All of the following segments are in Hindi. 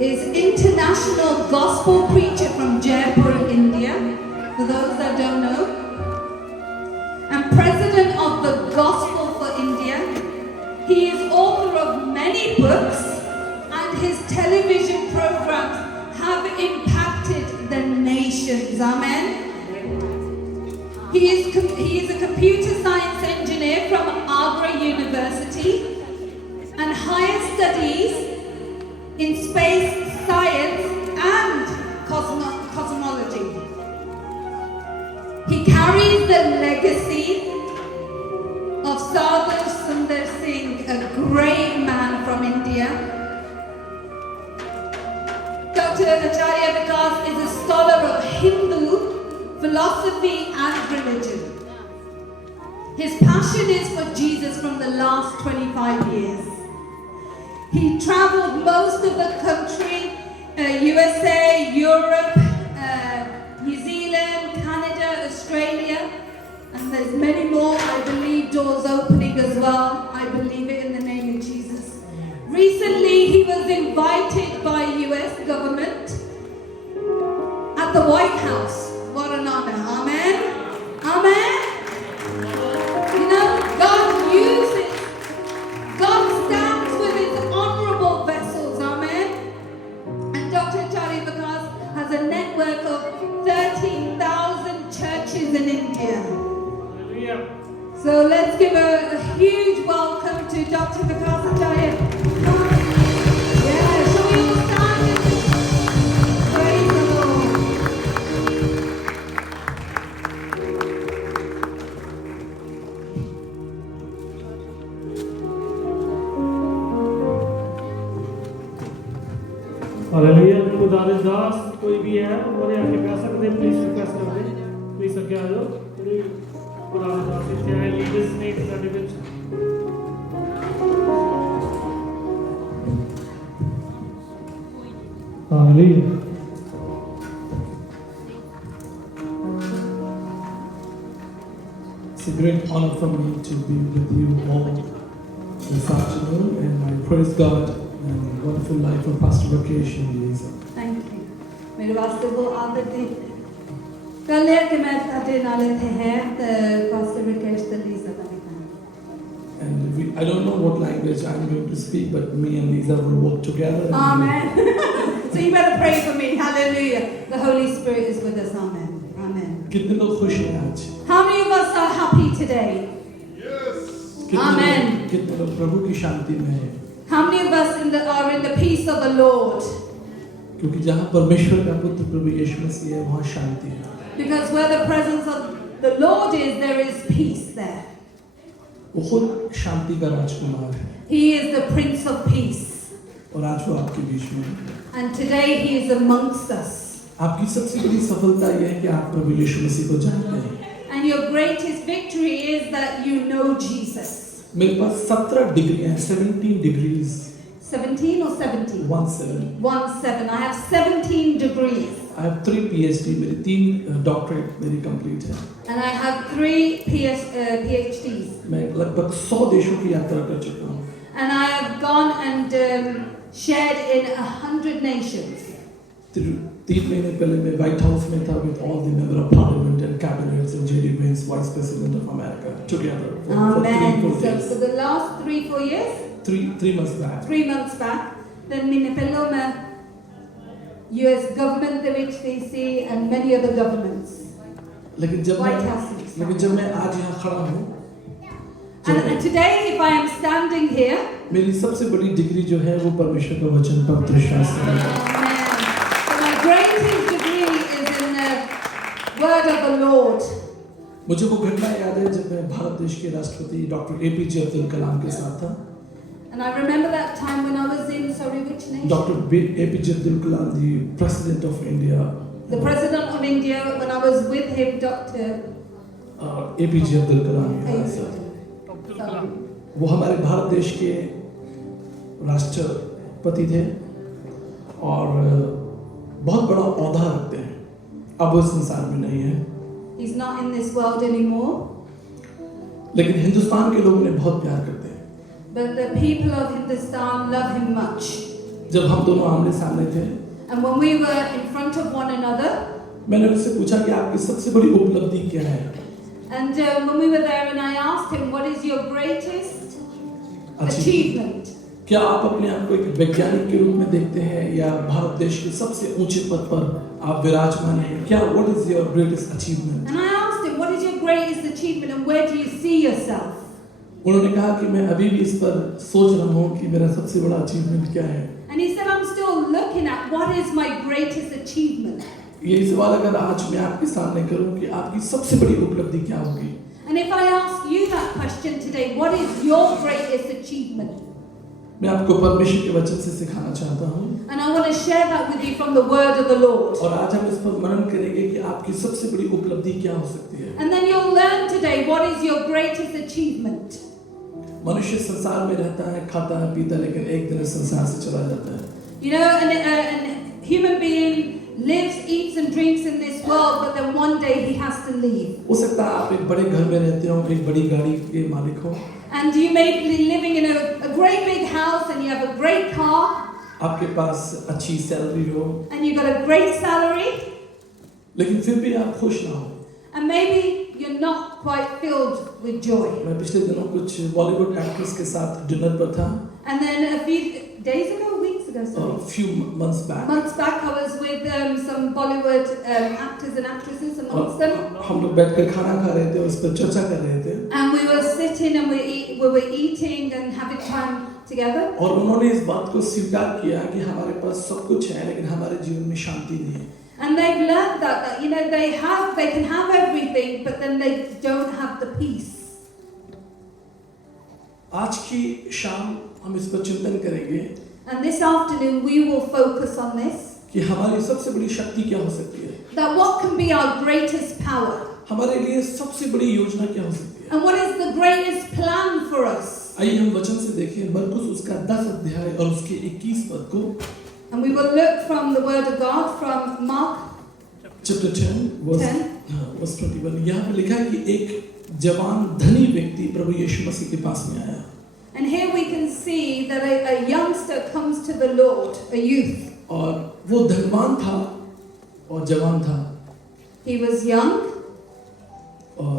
is international gospel preacher from Jaipur, India, for those that don't know, and president of the Gospel for India. He is author of many books, and his television programs have impacted the nations. Amen. He is a computer science engineer from Agra University and higher studies in space science and cosmology. He carries the legacy of Sadhu Sundar Singh, a great man from India. Dr. Acharya Vikas is a scholar of Hindu philosophy and religion. His passion is for Jesus from the last 25 years. He traveled most of the country, USA, Europe, New Zealand, Canada, Australia, and there's many more, I believe, doors opening as well. I believe it in the name of Jesus. Recently, he was invited by US government at the White House. What an honor. Amen. Amen. You know, God uses, God stands with his honorable vessels. Amen. And Dr. Acharya Vikas has a network of 13,000 churches in India. So let's give a huge welcome to Dr. Vikas Acharya. Yeah, shall we all stand and praise the Lord? Hallelujah. खुदावंद दास कोई भी है वो आके कह सकते हैं, प्लीज रिक्वेस्ट कर दे, प्लीज आके आ जाओ। खुदावंद दास इतने आए लीडर्स ने ਸਾਡੇ ਵਿੱਚ hallelujah. It's a great honor for me to be with you all this afternoon, and I praise God and wonderful life of Pastor Rakesh and Lisa. Thank you. मेरे वास्ते वो आदत थी कल है कि मैं ताजे नाले थे हैं तो पास्टर विकेश तो लीसा का भी था। And I don't know what language I'm going to speak, but me and Lisa will work together. Amen. So you better pray for me. Hallelujah. The Holy Spirit is with us. Amen. Amen. कितने लोग खुश हैं आज? How many of us are happy today? Amen. कितने लोग प्रभु की शांति में हैं? How many of us are in the peace of the Lord? क्योंकि जहाँ परमेश्वर का पुत्र प्रभु यीशु मसीह है वहाँ शांति है। Because where the presence of the Lord is, there is peace there. वो खुद शांति का राजकुमार है। He is the Prince of Peace. और आज वो आपके बीच में है। And today He is amongst us. आपकी सबसे बड़ी सफलता यह है कि आप प्रभु यीशु मसीह को जानते हैं। And your greatest victory is that you know Jesus. मेरे पास 17 डिग्रियां, 17 degrees. 17 or 70? 17. 17. I have 17 degrees. I have 3 PhD, मेरी 3 डॉक्टरेट मेरी कंप्लीट है। And I have 3 PhDs. मैं लगभग 100 देशों की यात्रा कर चुका हूँ। And I have gone and shared in 100 nations. 3 महीने पहले मैं व्हाइट हाउस में था with all the member of parliament and cabinets and J.D. Vance, Vice President of America, together for Amen. 3-4 So days. for the last 3-4 years, 3 months back. 3 months back, then मैंने पहले मैं US government the which they see and many other governments. लेकिन जब White House. मैं आज यहाँ खड़ा हूँ, And today, if I am standing here, मेरी सबसे बड़ी डिग्री जो है वो परमेश्वर का वचन पवित्र शास्त्र है। so my greatest degree is in the word of the Lord. मुझे वो घटना याद है जब मैं भारत देश के राष्ट्रपति डॉक्टर APJ अब्दुल कलाम के साथ था। And I remember that time when I was in, sorry, which nation? Doctor APJ Abdul Kalam, the President of India. The President of India, when I was with him, Dr. APJ Abdul Kalam. वो हमारे भारत देश के राष्ट्रपति थे और बहुत बड़ा औहदा रखते हैं। अब वो संसार में नहीं है। He's not in this world anymore. लेकिन हिंदुस्तान के लोग उन्हें बहुत प्यार करते हैं। But the people of Hindustan love him much. जब हम दोनों आमने सामने थे, And when we were in front of one another, मैंने उससे पूछा कि आपकी सबसे बड़ी उपलब्धि क्या है? and when we were there, and I asked him, what is your greatest achievement? क्या आप अपने आप को एक वैज्ञानिक के रूप में देखते हैं या भारत देश के सबसे ऊंचे पद पर आप विराजमान हैं? क्या what is your greatest achievement? And I asked him, what is your greatest achievement and where do you see yourself? उन्होंने कहा कि मैं अभी भी इस पर सोच रहा हूँ कि मेरा सबसे बड़ा अचीवमेंट क्या है। And he said, I'm still looking at what is my greatest achievement. ये सवाल अगर आज मैं आपके सामने करूँ कि आपकी सबसे बड़ी उपलब्धि क्या होगी? And if I ask you that question today, what is your greatest achievement? मैं आपको परमेश्वर के वचन से सिखाना चाहता हूँ। And I want to share that with you from the word of the Lord. और आज हम इस पर मनन करेंगे कि आपकी सबसे बड़ी उपलब्धि क्या हो सकती है। And then you'll learn today what is your greatest achievement. मनुष्य संसार में रहता है, खाता है, पीता है, लेकिन एक दिन इस संसार से चला जाता है। You know, an human being lives, eats and drinks in this world, but then one day he has to leave. हो सकता है आप एक बड़े घर में रहते हो, एक बड़ी गाड़ी के मालिक हो। And you may be living in a great big house and you have a great car. आपके पास अच्छी सैलरी हो। And you got a great salary. लेकिन फिर भी आप खुश ना हो। And maybe you're not quite filled with joy. मैं पिछले दिनों कुछ बॉलीवुड एक्ट्रेस के साथ डिनर पर था। And then a few days ago, weeks ago, sorry. A few months back. Months back, I was with some Bollywood actors and actresses amongst them. हम लोग बैठकर खाना खा रहे थे और इस पर चर्चा कर रहे थे। And we were sitting and we were eating and having time together. और उन्होंने इस बात को स्वीकार किया कि हमारे पास सब कुछ है, लेकिन हमारे जीवन में शांति नहीं है। And they've learned that you know they can have everything, but then they don't have the peace. आज की शाम हम इस पर चिंतन करेंगे। And this afternoon we will focus on this. कि हमारी सबसे बड़ी शक्ति क्या हो सकती है? That what can be our greatest power? हमारे लिए सबसे बड़ी योजना क्या हो सकती है? And what is the greatest plan for us? आइए हम वचन से देखें मरकुस उसका 10 अध्याय और उसके 21 पद को। And we will look from the word of God from Mark chapter 10 verse 21। यहाँ पे लिखा है कि एक जवान धनी व्यक्ति प्रभु यीशु मसीह के पास में आया। And here we can see that a youngster comes to the Lord, a youth. और वो धनवान था और जवान था। He was young. और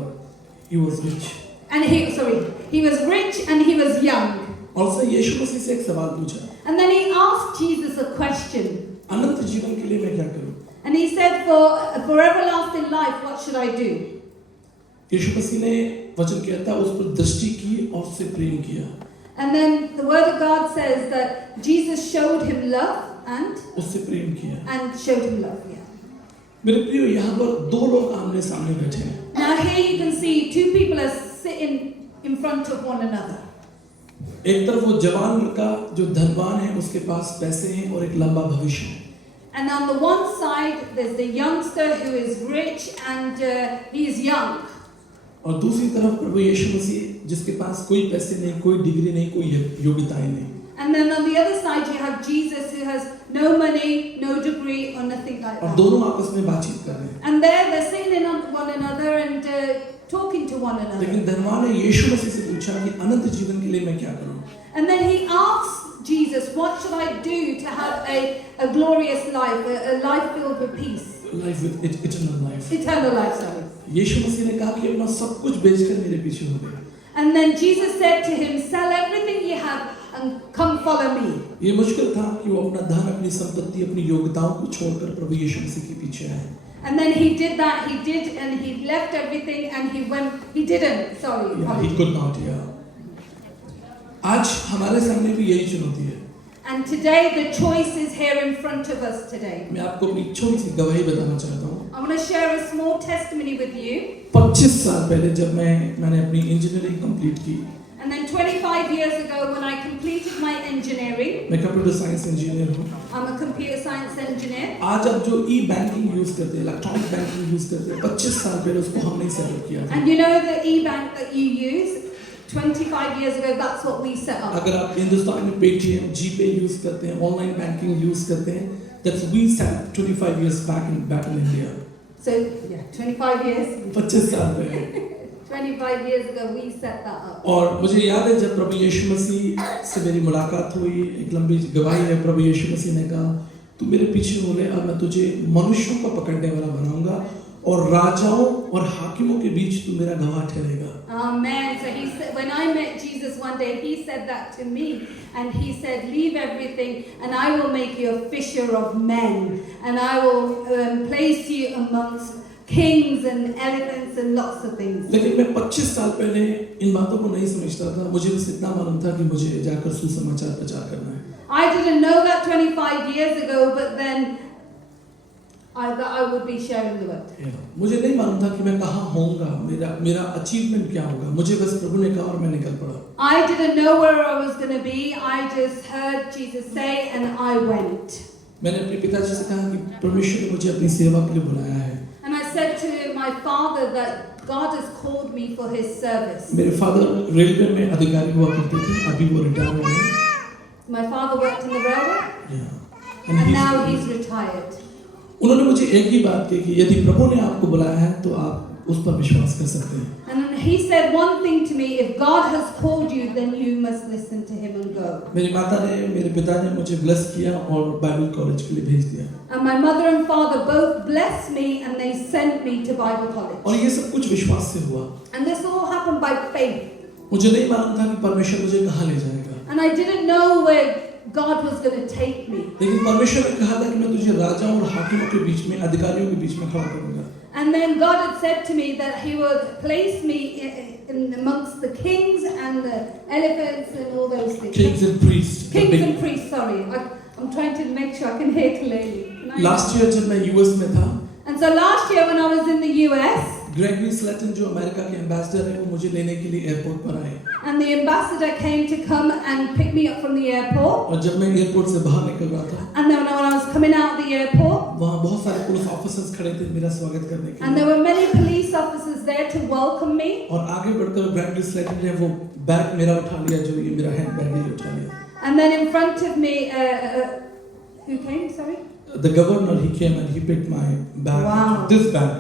he was rich. And he was rich and he was young. और उसने यीशु मसीह से एक सवाल पूछा। And then he asked Jesus a question. अनंत जीवन के लिए मैं क्या करूं? And he said, for everlasting life, what should I do? यीशु मसीह ने वचन कहता उस पर दृष्टि की और उससे प्रेम किया। And then the word of God says that Jesus showed him love and उससे प्रेम किया। showed him love. Yeah. मेरे प्रियो, यहाँ पर दो लोग आमने सामने बैठे हैं। Now here you can see two people are sitting in front of one another. एक तरफ वो जवान लड़का जो धनवान है, उसके पास पैसे हैं और एक लंबा भविष्य है। And on the one side there's the youngster who is rich and he is young. और दूसरी तरफ प्रभु यीशु मसीह जिसके पास कोई पैसे नहीं, कोई डिग्री नहीं, कोई योग्यताएं नहीं। And then on the other side you have Jesus who has no money, no degree or nothing like और that. दोनों आपस में बातचीत कर रहे हैं। And they're sitting on one another and talking to one another. लेकिन धनवान ने यीशु मसीह से पूछा कि अनंत जीवन के लिए मैं क्या करूं? And then he asks Jesus, what should I do to have a glorious life, a life filled with peace? Life with eternal life. Eternal life, sorry. यीशु मसीह ने कहा कि अपना सब कुछ बेचकर मेरे पीछे हो गए। And then Jesus said to him, sell everything you have and come follow me. ये मुश्किल था कि वो अपना धन, अपनी संपत्ति, अपनी योग्यताओं को छोड़कर प्रभु यीशु मसीह के पीछे आए। And then he did that, and he left everything and he didn't, sorry. Yeah, he could not, yeah. आज हमारे सामने भी यही चुनौती है। And today the choice is here in front of us today. मैं आपको अपनी छोटी सी गवाही बताना चाहता हूँ। I want to share a small testimony with you. 25 साल पहले जब मैंने अपनी इंजीनियरिंग कंप्लीट की। And then 25 years ago when I completed my engineering. मैं कंप्यूटर साइंस इंजीनियर हूँ। I'm a computer science engineer. आज आप जो e-बैंकिंग यूज करते हैं, इलेक्ट्रॉनिक बैंकिंग यूज करते हैं, 25 साल पहले उसको हमने सेटअप किया था। And you know the e-bank that you use? 25 years ago, that's what we set up. अगर आप हिंदुस्तान में पेटीएम, जीपे यूज करते हैं, ऑनलाइन बैंकिंग यूज करते हैं, that's we set up 25 years back in India. So yeah, 25 years. 25 साल पहले। 25 years ago, we set that up. और मुझे याद है जब प्रभु यीशु मसीह से मेरी मुलाकात हुई, एक लंबी गवाही है, प्रभु यीशु मसीह ने कहा तू मेरे पीछे हो ले और मैं तुझे मनुष्यों को पकड़ने वाला बनाऊंगा और राजाओं और हाकिमों के बीच तू मेरा गवाह ठहरेगा। Amen. So he said, when I met Jesus one day, he said that to me, and he said, "Leave everything, and I will make you a fisher of men, and I will place you amongst kings and elephants and lots of things." लेकिन मैं 25 साल पहले इन बातों को नहीं समझता था। मुझे बस इतना मालूम था कि मुझे जाकर सुसमाचार प्रचार करना है। I didn't know that 25 years ago, but then that I would be sharing the word. मुझे नहीं मालूम था कि मैं कहाँ होऊंगा, मेरा अचीवमेंट क्या होगा। मुझे बस प्रभु ने कहा और मैं निकल पड़ा। I didn't know where I was going to be. I just heard Jesus say, and I went. मैंने अपने पिताजी से कहा कि परमेश्वर ने मुझे अपनी सेवा के लिए बुलाया है। And I said to my father that God has called me for His service. मेरे फादर रेलवे में अधिकारी हुआ करते थे, अभी वो रिटायर हो गए। My father worked in the railway, and now he's retired. उन्होंने मुझे एक ही बात कही कि यदि प्रभु ने आपको बुलाया है तो आप उस पर विश्वास कर सकते हैं। And he said one thing to me: if God has called you, then you must listen to Him and go. मेरी माता ने, मेरे पिता ने मुझे ब्लेस किया और बाइबल कॉलेज के लिए भेज दिया। And my mother and father both blessed me, and they sent me to Bible college. और ये सब कुछ विश्वास से हुआ। And this all happened by faith. मुझे नहीं मालूम था कि परमेश्वर मुझे कहाँ ले जाएगा। And I didn't know where God was going to take me. लेकिन परमेश्वर ने कहा था कि मैं तुझे राजाओं और हाकिमों के बीच में, अधिकारियों के बीच में खड़ा करूंगा। And then God had said to me that He would place me in amongst the kings and the elephants and all those things. Kings and priests. Kings and priests. Sorry, I'm trying to make sure I can hear clearly. Last year जब मैं यूएस में था, And so last year when I was in the US, Gregory Slayton जो अमेरिका के एम्बेसडर हैं, वो मुझे लेने के लिए एयरपोर्ट पर आए। and the ambassador came to come and pick me up from the airport. और जब मैं एयरपोर्ट से बाहर निकल रहा था, And then when I was coming out of the airport, वहाँ बहुत सारे पुलिस ऑफिसर्स खड़े थे मेरा स्वागत करने के and लिए। there were many police officers there to welcome me. और आगे बढ़कर ग्रेगरी स्लेटन ने वो बैग मेरा उठा लिया, जो ये मेरा हैंड बैग है, उठा लिया। And then in front of me, who came? Sorry. The governor, he came and he picked my bag. Wow. This bag.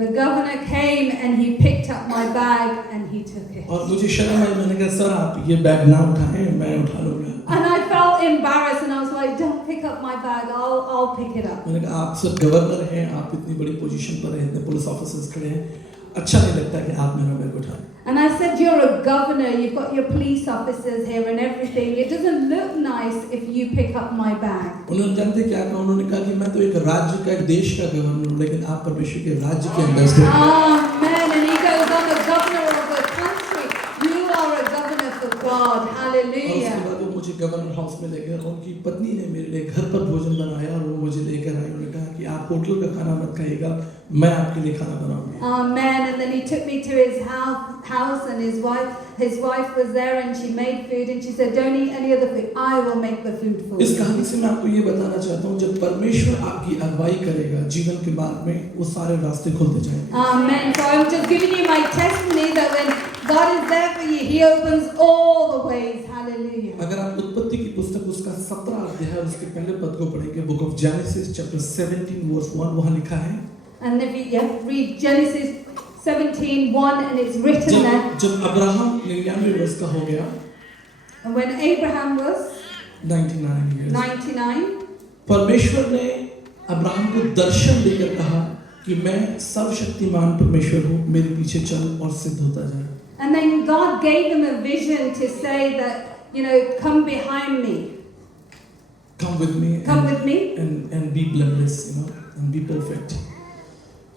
The governor came and he picked up my bag and he took it. और मुझे शर्म आई, मैंने कहा सर आप ये बैग ना उठाएं, मैं उठा लूँगा। And I felt embarrassed and I was like, don't pick up my bag, I'll pick it up. मैंने कहा आप सर गवर्नर हैं, आप इतनी बड़ी पोजीशन पर हैं, इतने पुलिस ऑफिसर्स खड़े हैं, अच्छा नहीं लगता कि आप मेरा बैग उठाएं। And I said, you're a governor, you've got your police officers here and everything. It doesn't look nice if you pick up my bag. उन्होंने जानते क्या कहा? उन्होंने कहा कि मैं तो एक राज्य का, एक देश का गवर्नर हूँ, लेकिन आप परमेश्वर के राज्य के एम्बेसडर हैं। Amen. And he goes, I'm a governor of a country. You are a governor for God. और Hallelujah. उसके बाद वो मुझे गवर्नर हाउस में ले गए, उनकी पत्नी ने मेरे लिए घर पर भोजन बनाया और वो मुझे लेकर आई। उन्होंने कहा कि आप होटल का खाना मत खाइएगा, मैं आपके लिए खाना बनाऊंगी। Amen. And then he took me to his house and his wife was there and she made food and she said, don't eat any of the food. I will make the food for इस you. कहानी से मैं आपको ये बताना चाहता हूँ, जब परमेश्वर आपकी अगुवाई करेगा जीवन के मार्ग में, वो सारे रास्ते खुलते जाएंगे। Amen. So I'm just giving you my testimony that when God is there for you, He opens all the ways. Hallelujah. अगर आप उत्पत्ति की पुस्तक उसका 17 अध्याय उसके पहले पद को पढ़ेंगे, book of Genesis chapter 17 verse 1, वहाँ लिखा है। And if you read Genesis 17:1 and it's written there. जब अब्राहम 99 वर्ष का हो गया, And when Abraham was 99 years, 99, परमेश्वर ने अब्राहम को दर्शन देकर कहा कि मैं सर्वशक्तिमान परमेश्वर हूँ, मेरे पीछे चल और सिद्ध होता जाए। and then God gave him a vision to say that, come behind me, Come with me, come with me. and be blameless, and be perfect.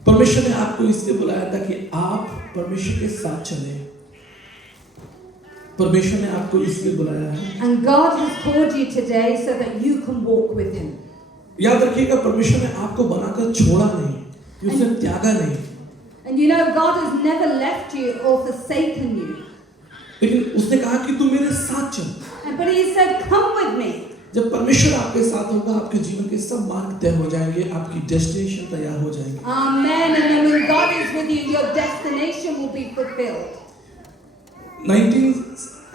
परमेश्वर ने आपको इसलिए बुलाया था कि आप परमेश्वर के साथ चलें। परमेश्वर ने आपको इसलिए बुलाया है। And God has called you today so that you can walk with Him. याद रखिएगा, परमेश्वर ने आपको बनाकर छोड़ा नहीं, उसने त्यागा नहीं। And God has never left you or forsaken you. लेकिन उसने कहा कि तू मेरे साथ चल। But He said, come with me. जब परमेश्वर आपके साथ होगा, आपके जीवन के सब मार्ग तय हो जाएंगे, आपकी डेस्टिनेशन तैयार हो जाएगी। Amen. And then when God is with you, your destination will be fulfilled.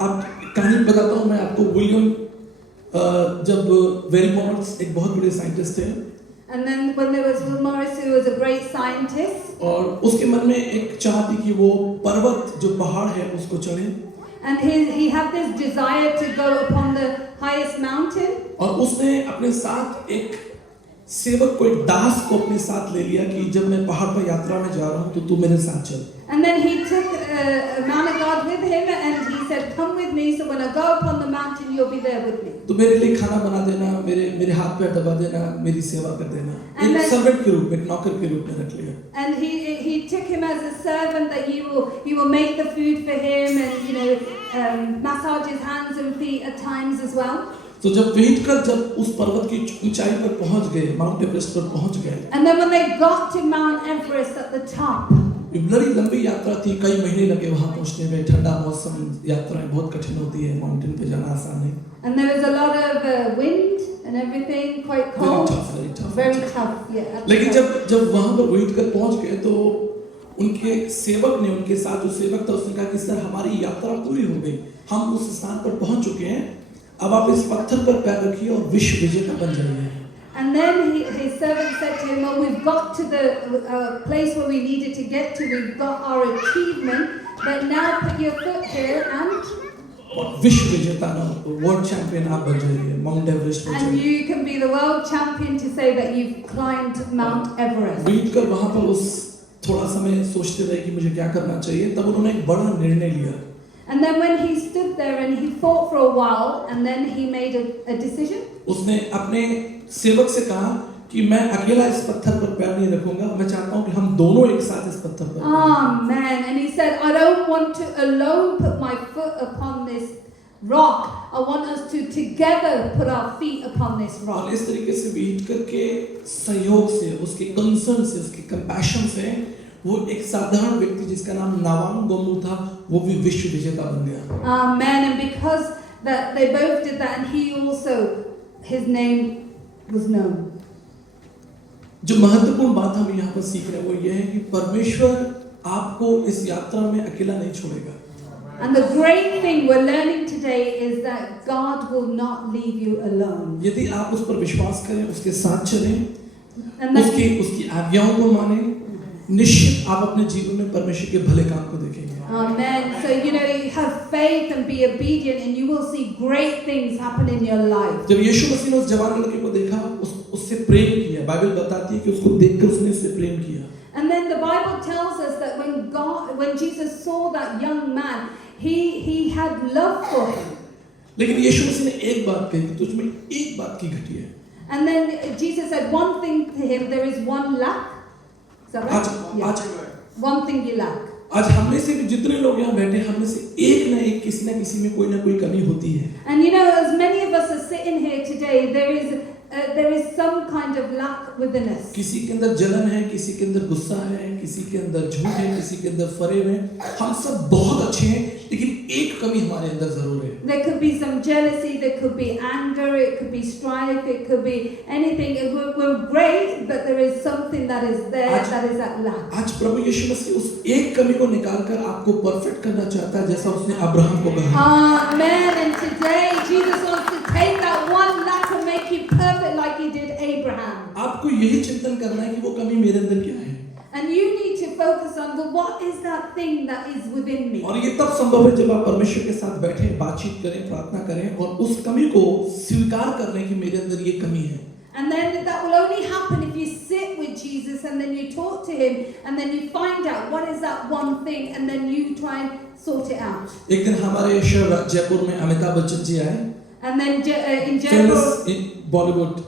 अब कहानी बताता हूँ मैं आपको। विलियम, जब वेरी मॉरिस एक बहुत बड़े साइंटिस्ट थे, And then when there was Will Morris, who who was a great scientist, और उसके मन में एक चाह थी कि वो पर्वत जो पहाड़ है उसको चढ़े, and he had this desire to go upon the highest mountain. और उसने अपने साथ एक सेवक को, एक दास को अपने साथ ले लिया कि जब मैं पहाड़ पर यात्रा में जा रहा हूँ तो तू मेरे साथ चल। And then he took a man of God with him, and he said, "Come with me. So when I go upon the mountain, you'll be there with me." तो मेरे लिए खाना बना देना, मेरे हाथ पैर दबा देना, मेरी सेवा कर देना, And एक सर्वेंट के रूप में, एक नौकर के रूप में रख लिया। And he took him as a servant, that he will make the food for him, and massage his hands and feet at times as well. तो जब भेंट कर जब उस पर्वत की ऊंचाई पर पहुंच गए, माउंट एवरेस्ट पर पहुंच गए, And then when they got to Mount Everest at the top, ये बड़ी लंबी यात्रा थी, कई महीने लगे वहां पहुंचने में, ठंडा मौसम, यात्राएं बहुत कठिन होती है, माउंटेन पे जाना आसान नहीं। and there was a lot of wind and everything, quite cold, Very tough. very tough, yeah. लेकिन जब वहां पर भेंट कर पहुंच गए तो उनके सेवक ने, उनके साथ जो सेवक था, उसने कहा कि सर हमारी यात्रा पूरी हो गई, हम उस स्थान पर पहुंच चुके हैं, अब आप इस पत्थर पर पैर रखिए और विश्व विजेता बन जाइए। And then his servant said to him, "Well, we've got to the place where we needed to get to. We've got our achievement, but now put your foot here and विश्व विजेता ना, वर्ल्ड चैंपियन आप बन जाइए, माउंट एवरेस्ट पर चढ़िए। you can be the world champion to say that you've climbed Mount Everest." बैठ कर वहां पर उस थोड़ा समय सोचते रहे कि मुझे क्या करना चाहिए, तब उन्होंने एक बड़ा निर्णय लिया। And then when he stood there and he thought for a while, and then he made a decision. उसने अपने सेवक से कहा कि मैं अकेला इस पत्थर पर पैर नहीं रखूंगा, मैं चाहता हूं कि हम दोनों एक साथ इस पत्थर पर। Amen. And he said, "I don't want to alone put my foot upon this rock. I want us to together put our feet upon this rock." और इस तरीके से बैठ करके सहयोग से, उसके कंसर्न से, उसके कंपैशन से, वो एक साधारण व्यक्ति जिसका नाम नावाम गोमू था, वो भी विश्व विजेता बन गया। Amen. And because that they both did that, and he also, his name was known. जो महत्वपूर्ण बात हम यहाँ पर सीख रहे हैं वो ये है कि परमेश्वर आपको इस यात्रा में अकेला नहीं छोड़ेगा। And the great thing we're learning today is that God will not leave you alone. यदि आप उस पर विश्वास करें, उसके साथ चलें, And that, उसकी आज्ञाओं को माने, निश्चित आप अपने जीवन में परमेश्वर के भले काम को देखेंगे। Amen. So have faith and be obedient, and you will see great things happen in your life. जब यीशु मसीह ने उस जवान लड़के को देखा, उससे प्रेम किया, बाइबल बताती है कि उसको देखकर उसने उससे प्रेम किया। And then the Bible tells us that when Jesus saw that young man, he had love for him. लेकिन यीशु मसीह ने एक बात कही कि तुझमें एक बात की घटी है। And then Jesus said one thing to him, there is one lack. Is that right? आज One thing you lack. आज हम में से भी जितने लोग यहाँ बैठे हैं, हम में से एक ना एक किसी ना किसी में कोई ना कोई कमी होती है। And as many of us are sitting here today, there is some kind of lack within us. किसी के अंदर जलन है, किसी के अंदर गुस्सा है, किसी के अंदर झूठ है, किसी के अंदर फरेब है। हम सब बहुत अच्छे हैं, लेकिन एक कमी हमारे अंदर जरूर है। There could be some jealousy, there could be anger, it could be strife, it could be anything. We're great, but there is something that is there, that is that lack. आज प्रभु यीशु मसीह उस एक कमी को निकालकर आपको परफेक्ट करना चाहता है, जैसा उसने अब्राहम को कहा। Amen. And today Jesus wants to take that one lack and make you perfect like he did Abraham. आपको यही चिंतन करना है कि वो कमी मेरे अंदर क्या है। And you need to focus on what is that thing that is within me. और ये तब संभव है जब आप परमेश्वर के साथ बैठें, बातचीत करें, प्रार्थना करें और उस कमी को स्वीकार कर लें कि मेरे अंदर ये कमी है। And then that will only happen if you sit with Jesus and then you talk to him and then you find out what is that one thing and then you try and sort it out. एक दिन हमारे शहर जयपुर में अमिताभ बच्चन जी आए। And then in Jaipur, Bollywood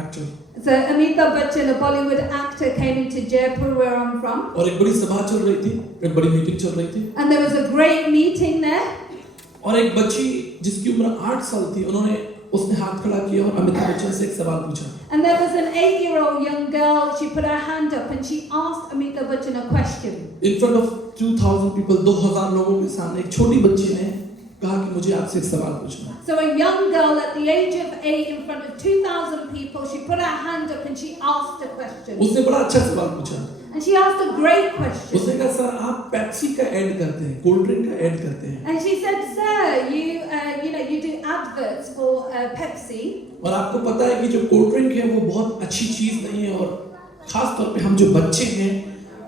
actor. So Amitabh Bachchan, a Bollywood actor, came into Jaipur, where I'm from. और एक बड़ी सभा चल रही थी, एक बड़ी मीटिंग चल रही थी। And there was a great meeting there. और एक बच्ची जिसकी उम्र 8 साल थी, उसने हाथ खड़ा किया और अमिताभ बच्चन से एक सवाल पूछा। And there was an 8-year-old young girl. She put her hand up and she asked Amitabh Bachchan a question. In front of 2000 people, 2000 लोगों के सामने एक छोटी बच्ची ने कहा कि मुझे आपसे एक सवाल पूछना है। So a young girl at the age of 8 in front of 2000 people, she put her hand up and she asked a question. उसने बड़ा अच्छा सवाल पूछा। And she asked a great question. उसने कहा सर आप पेप्सी का ऐड करते हैं, कोल्ड ड्रिंक का ऐड करते हैं। And she said, "Sir, you do adverts for Pepsi." और आपको पता है कि जो कोल्ड ड्रिंक है वो बहुत अच्छी चीज नहीं है और खास तौर पे हम जो बच्चे हैं,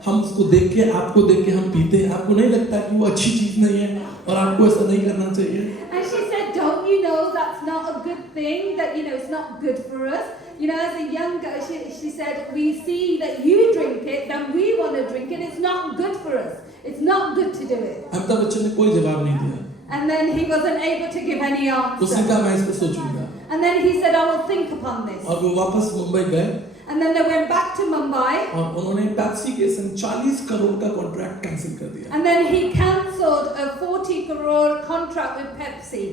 हम उसको देख के, आपको देख के हम पीते हैं। आपको नहीं लगता कि वो अच्छी चीज नहीं है और आपको ऐसा नहीं करना चाहिए? And she said, don't you know that's not a good thing, that it's not good for us. As a young girl, she said, we see that you drink it, then we want to drink it. It's not good for us. It's not good to do it. Amitabh Bachchan ने कोई जवाब नहीं दिया। And then he wasn't able to give any उसने answer. कहा मैं इस पर सोचूंगा। And then he said, I will think upon this. और वो वापस मुंबई गए And then they went back to Mumbai. और उन्होंने पेप्सी के संग 40 करोड़ का कॉन्ट्रैक्ट कैंसिल कर दिया। And then he cancelled a 40 crore contract with Pepsi.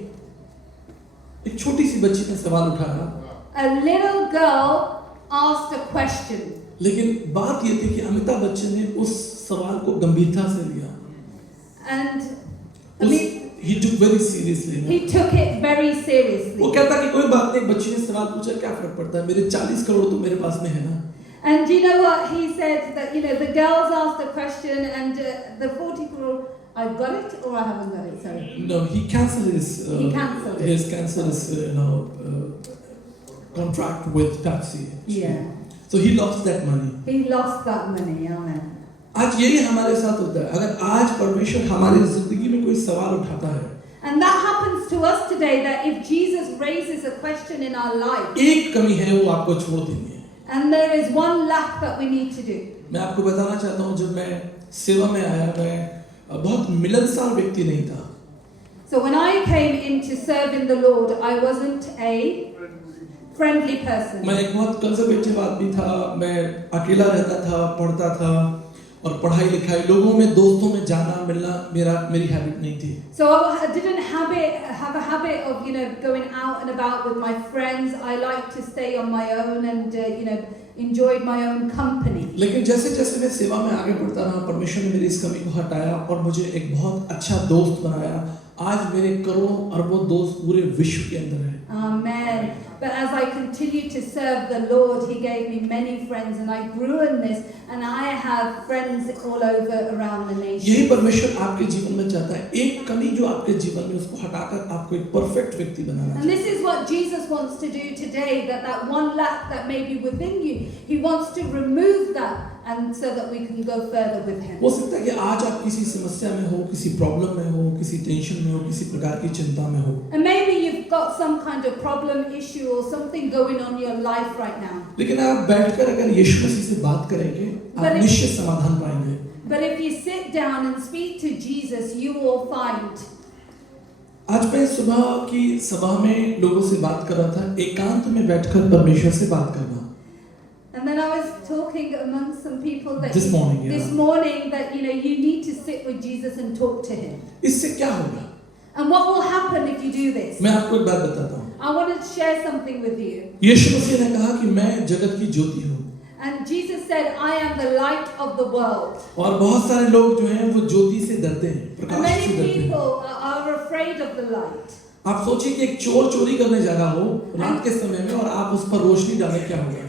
एक छोटी सी बच्ची ने सवाल उठाया, A little girl asked a question. लेकिन बात ये थी कि अमिताभ बच्चन ने उस सवाल को गंभीरता से लिया। And he took very seriously. he took it very seriously. वो कहता कि कोई बात नहीं, एक बच्ची ने सवाल पूछा, क्या फर्क पड़ता है, मेरे 40 करोड़ तो मेरे पास में है ना। And do you know what he said? That the girls asked a question, and the 40 crore, I've got it or I haven't got it. Sorry. No, he cancelled his He cancelled it. Contract with Pepsi. Yeah. So he lost that money. He lost that money. Amen. आज यही हमारे साथ होता है। अगर आज परमेश्वर हमारी जिंदगी में कोई सवाल उठाता है, And that happens to us today, that if Jesus raises a question in our life, एक कमी है, वो आपको छोड़ देंगे। and there is one lack that we need to do. मैं आपको बताना चाहता हूँ, जब मैं सेवा में आया, मैं बहुत मिलनसार व्यक्ति नहीं था। So when I came in to serve in the Lord, I wasn't a friendly person. मैं एक बहुत कंजर्वेटिव आदमी था। मैं अकेला रहता था, पढ़ता था और पढ़ाई लिखाई, लोगों में, दोस्तों में जाना मिलना मेरी हैबिट नहीं थी। So I didn't have a habit of going out and about with my friends. I liked to stay on my own and enjoyed my own company. लेकिन जैसे जैसे मैं सेवा में आगे बढ़ता रहा, परमेश्वर ने मेरी इस कमी को हटाया और मुझे एक बहुत अच्छा दोस्त बनाया। आज मेरे करोड़ों अरबों दोस्त पूरे विश्व के अंदर हैं। Amen. But as I continued to serve the Lord, He gave me many friends, and I grew in this, and I have friends all over around the nation. यही परमेश्वर आपके जीवन में चाहता है, एक कमी जो आपके जीवन में, उसको हटाकर आपको एक परफेक्ट व्यक्ति बनाना। And this is what Jesus wants to do today, that one lack that may be within you, He wants to remove that, and so that we can go further with Him. हो सकता है कि आज आप किसी समस्या में हो, किसी प्रॉब्लम में हो, किसी टेंशन में हो, किसी प्रकार की चिंता में हो। And maybe you've got some kind of problem, issue, or something going on in your life right now. लेकिन आप बैठकर अगर यीशु मसीह से बात करेंगे, आप निश्चित समाधान पाएंगे। But if you sit down and speak to Jesus, you will find. आज मैं सुबह की सभा में लोगों से बात कर रहा था, एकांत में बैठकर परमेश्वर से बात करना। And then I was talking among some people that This morning that you need to sit with Jesus and talk to Him. इससे क्या होगा? And what will happen if you do this? मैं आपको एक बात बताता हूँ। I want to share something with you. यीशु मसीह ने कहा कि मैं जगत की ज्योति हूँ। And Jesus said, I am the light of the world. और बहुत सारे लोग जो हैं वो ज्योति से डरते हैं, And प्रकाश से many डरते हैं। people are afraid of the light. आप सोचिए कि एक चोर चोरी करने जा रहा हो रात के समय में और आप उस पर रोशनी डालें, क्या होगा?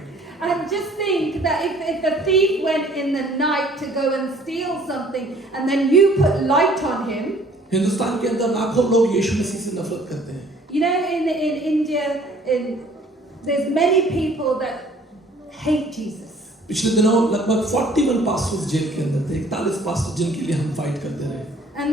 And just think that if a thief went in the night to go and steal something, and then you put light on him. Hindustan के अंदर लाखों लोग यीशु मसीह से नफरत करते हैं। In India, there's many people that hate Jesus. पिछले दिनों लगभग 41 पास्टर्स जेल के अंदर थे, 41 पास्टर जिनके लिए हम फाइट करते रहे, And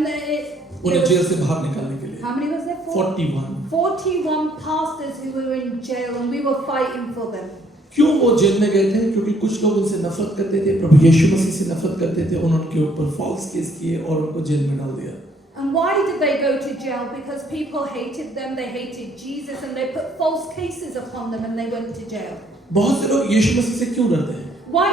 उन्हें जेल से बाहर निकालने के लिए। how many was there? 41। 41 pastors who were in jail, and we were fighting for them. क्यों वो जेल में गए थे? क्योंकि कुछ लोग उनसे नफरत करते थे, प्रभु यीशु मसीह से नफरत करते थे, उन्होंने उनके ऊपर फॉल्स केस किए और उनको जेल में डाल दिया। And why did they go to jail? Because people hated them, they hated Jesus, and they put false cases upon them, and they went to jail. बहुत से लोग यीशु मसीह से क्यों डरते हैं? Why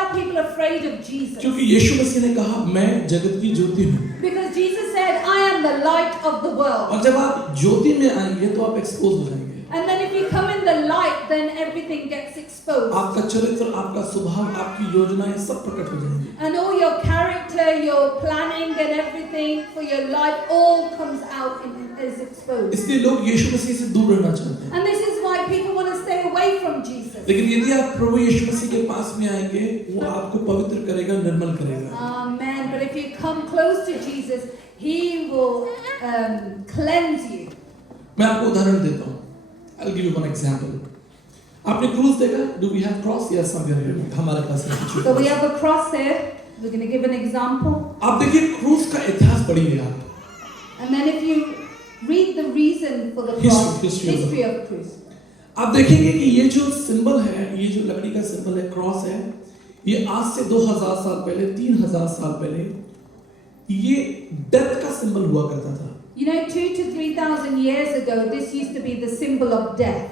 are people afraid of Jesus? क्योंकि यीशु मसीह ने कहा मैं जगत की ज्योति हूँ। Because Jesus said, I am the light of the world. और जब आप ज्योति में आएंगे तो आप एक्सपोज हो जाएंगे। And then if you come in the light, then everything gets exposed. आपका चरित्र, आपका स्वभाव, आपकी योजनाएं सब प्रकट हो जाएंगी। And all your character, your planning and everything for your life all comes out and is exposed. इसलिए लोग यीशु मसीह से दूर रहना चाहते हैं। And this is why people want to stay away from Jesus. लेकिन यदि आप प्रभु यीशु मसीह के पास में आएंगे, वो आपको पवित्र करेगा, निर्मल करेगा। Amen. But if you come close to Jesus, He will cleanse you. मैं आपको उदाहरण देता हूँ। I'll give you one example. आपने क्रूस देखा? Do we have cross? Yes, हमारे पास है। So we have a cross there. We're going to give an example. आप देखिए क्रूस का इतिहास पढ़िए आप। And then if you read the reason for the cross, History of cross, आप देखेंगे कि ये जो सिंबल है, ये जो लकड़ी का सिंबल है, क्रॉस है, ये आज से 2000 साल पहले, 3000 साल पहले ये डेथ का सिंबल हुआ करता था। You know, 2,000 to 3,000 years ago, this used to be the symbol of death.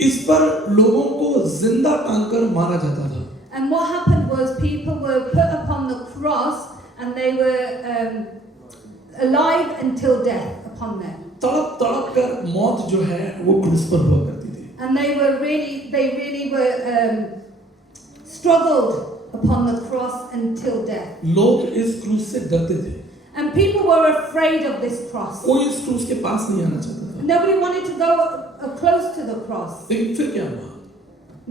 इस पर लोगों को जिंदा टांगकर मारा जाता था। And what happened was people were put upon the cross and they were alive until death upon them. तड़प तड़प कर मौत जो है वो क्रूस पर हुआ करती थी। And they really were struggled upon the cross until death. लोग इस क्रूस से डरते थे। And people were afraid of this cross. कोई इस क्रूस के पास नहीं आना चाहता था। Nobody wanted to go close to the cross. लेकिन फिर क्या हुआ?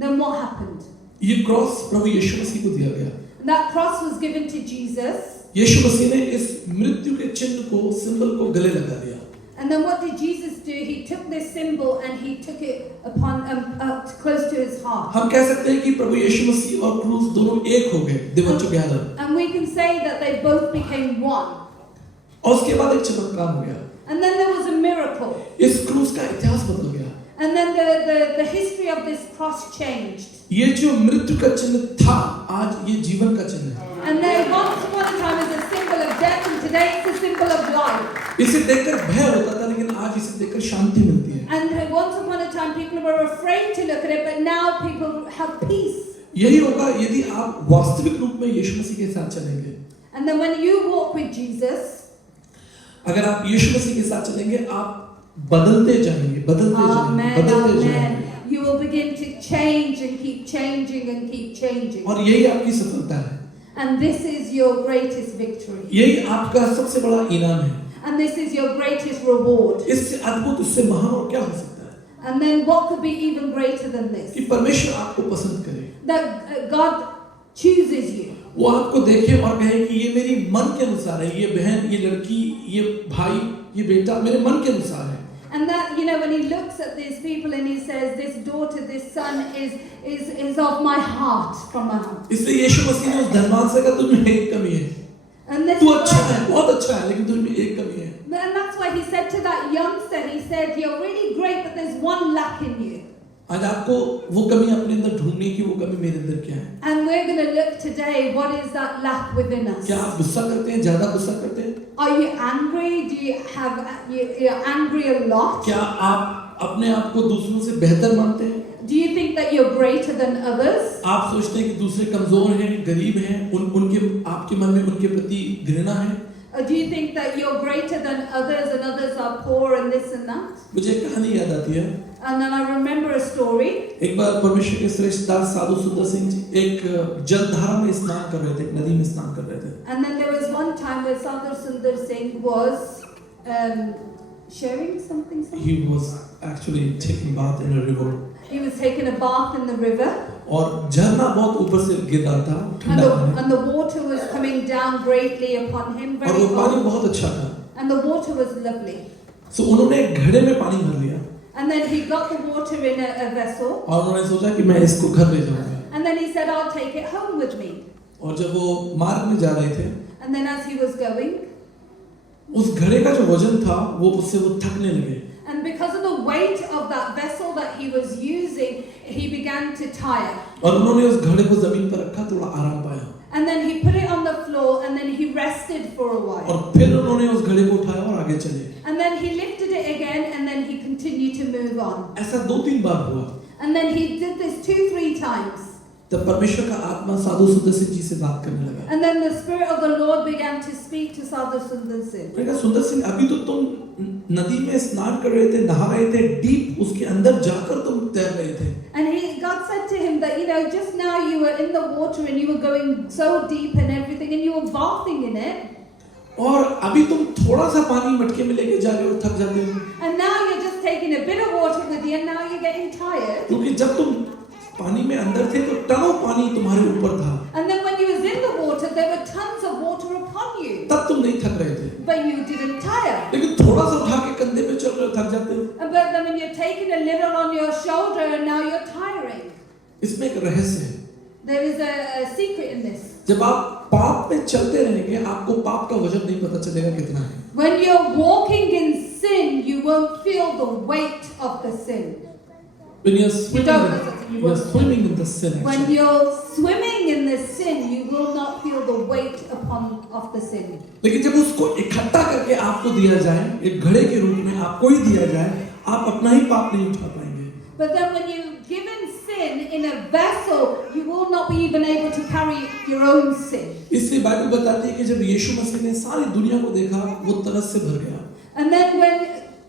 Then what happened? ये क्रॉस प्रभु यीशु मसीह को दिया गया। That cross was given to Jesus. यीशु मसीह ने इस मृत्यु के चिन्ह को, सिंबल को गले लगा दिया। And then what did Jesus do? He took this symbol and he took it upon close to his heart. हम कह सकते हैं कि प्रभु यीशु मसीह और क्रूस दोनों एक हो गए। They were together. And we can say that they both became one. और उसके बाद एक चमत्कार हो गया। And then there was a miracle. इस क्रूस का इतिहास बदल गया। And then the history of this cross changed. ये जो मृत्यु का चिन्ह था, आज ये जीवन का चिन्ह है। And then once upon a time is a symbol of death, and today it's a symbol of life. इसे देखकर भय होता था, लेकिन आज इसे देखकर शांति मिलती है। And once upon a time people were afraid to look at it, but now people have peace. यही होगा यदि आप वास्तविक रूप में यीशु मसीह के साथ चलेंगे। And then when you walk with Jesus, अगर आप यीशु मसीह के साथ चलेंगे, आप बदलते जाएंगे, बदलते जाएंगे, बदलते जाएंगे। You will begin to change and keep changing and keep changing. और यही आपकी सफलता है। And this is your greatest victory. यही आपका सबसे बड़ा इनाम है। And this is your greatest reward. इससे अद्भुत, इससे महान और क्या हो सकता है? And then what could be even greater than this? कि परमेश्वर आपको पसंद करे। That God chooses you. वो आपको देखे और कहे कि ये मेरी मन के अनुसार है, ये बहन, ये लड़की, ये भाई, ये बेटा मेरे मन के अनुसार है। And that, you know, when he looks at these people and he says, this daughter, this son is of my heart, from my heart. इसलिए यीशु मसीह ने उस धनवान से कहा, तुम में एक कमी है। And this तू अच्छा है, बहुत अच्छा है, लेकिन तुम में एक कमी है। And that's why he said to that youngster, he said, you're really great, but there's one lack in you. आज आपको वो कमी अपने अंदर ढूंढनी है कि वो कमी मेरे अंदर क्या है। And we're going to look today, what is that lack within us? क्या आप गुस्सा करते हैं, ज्यादा गुस्सा करते हैं? Are you angry? Do you have, you're angry a lot? क्या आप अपने आप को दूसरों से बेहतर मानते हैं? Do you think that you're greater than others? आप सोचते हैं कि दूसरे कमजोर हैं, गरीब हैं, उनके आपके मन में उनके प्रति घृणा है? Or do you think that you're greater than others and others are poor and this and that? मुझे एक कहानी याद आती है। And then I remember a story. एक बार परमेश्वर के श्रेष्ठ दास साधु सुंदर सिंह जी एक जलधारा में स्नान कर रहे थे, एक नदी में स्नान कर रहे थे। And then there was one time where Sadhu Sundar Singh was sharing something. He was actually taking bath in a river. He was taking a bath in the river. और झरना बहुत ऊपर से गिर रहा था, ठंडा पानी। And the water was coming down greatly upon him, और very वो पानी cold. बहुत अच्छा था। And the water was lovely. So उन्होंने एक घड़े में पानी भर लिया। And then he got the water in a vessel. और उन्होंने सोचा कि मैं इसको घर ले जाऊंगा। And then he said, I'll take it home with me. और जब वो मार्ग में जा रहे थे, And then as he was going, उस घड़े का जो वजन था, उससे वो थकने लगे। and because of the weight of that vessel that he was using, he began to tire. और उन्होंने उस घड़े को जमीन पर रखा, थोड़ा आराम पाया। And then he put it on the floor and then he rested for a while. और फिर उन्होंने उस घड़े को उठाया और आगे चले। And then he lifted it again and then he continued to move on. ऐसा 2-3 बार हुआ। And then he did this 2-3 times. तब परमेश्वर का आत्मा साधु सुंदर सिंह जी से बात करने लगा। And then the spirit of the Lord began to speak to Sadhu Sundar Singh. मैंने कहा, सुंदर सिंह, अभी तो तुम नदी में स्नान कर रहे थे, नहा रहे थे, डीप उसके अंदर जाकर तुम तैर रहे थे। And God said to him that, you know, just now you were in the water and you were going so deep and everything and you were bathing in it. और अभी तुम थोड़ा सा पानी मटके में लेके जा रहे हो, थक जाते हो। And now you're just taking a bit of water with you and now you're getting tired. क्योंकि जब तुम पानी में अंदर थे तो टनों पानी तुम्हारे ऊपर था। And then when you was in the water, there were tons of water upon you. तब तुम नहीं थक रहे थे। But you didn't tire. लेकिन थोड़ा सा उठा के कंधे पे चल रहे हो, थक जाते हो। But the then when you're taking a little on your shoulder and now you're tiring. इसमें एक रहस्य है। There is a secret in this. जब आप पाप में चलते रहेंगे आपको पाप का वजन नहीं पता चलेगा कितना है। When you're walking in sin, you won't feel the weight of the sin. When you're swimming in the sin. When you're swimming in the sin, you will not feel the weight of the sin. लेकिन जब उसको इकट्ठा करके आपको दिया जाए, एक घड़े के रूप में आपको ही दिया जाए, आप अपना ही पाप नहीं उठा पाएंगे। But then when you're given sin in a vessel, you will not be even able to carry your own sin. इसलिए बाइबल बताती है कि जब यीशु मसीह ने सारी दुनिया को देखा, वो तरस से भर गया। And then when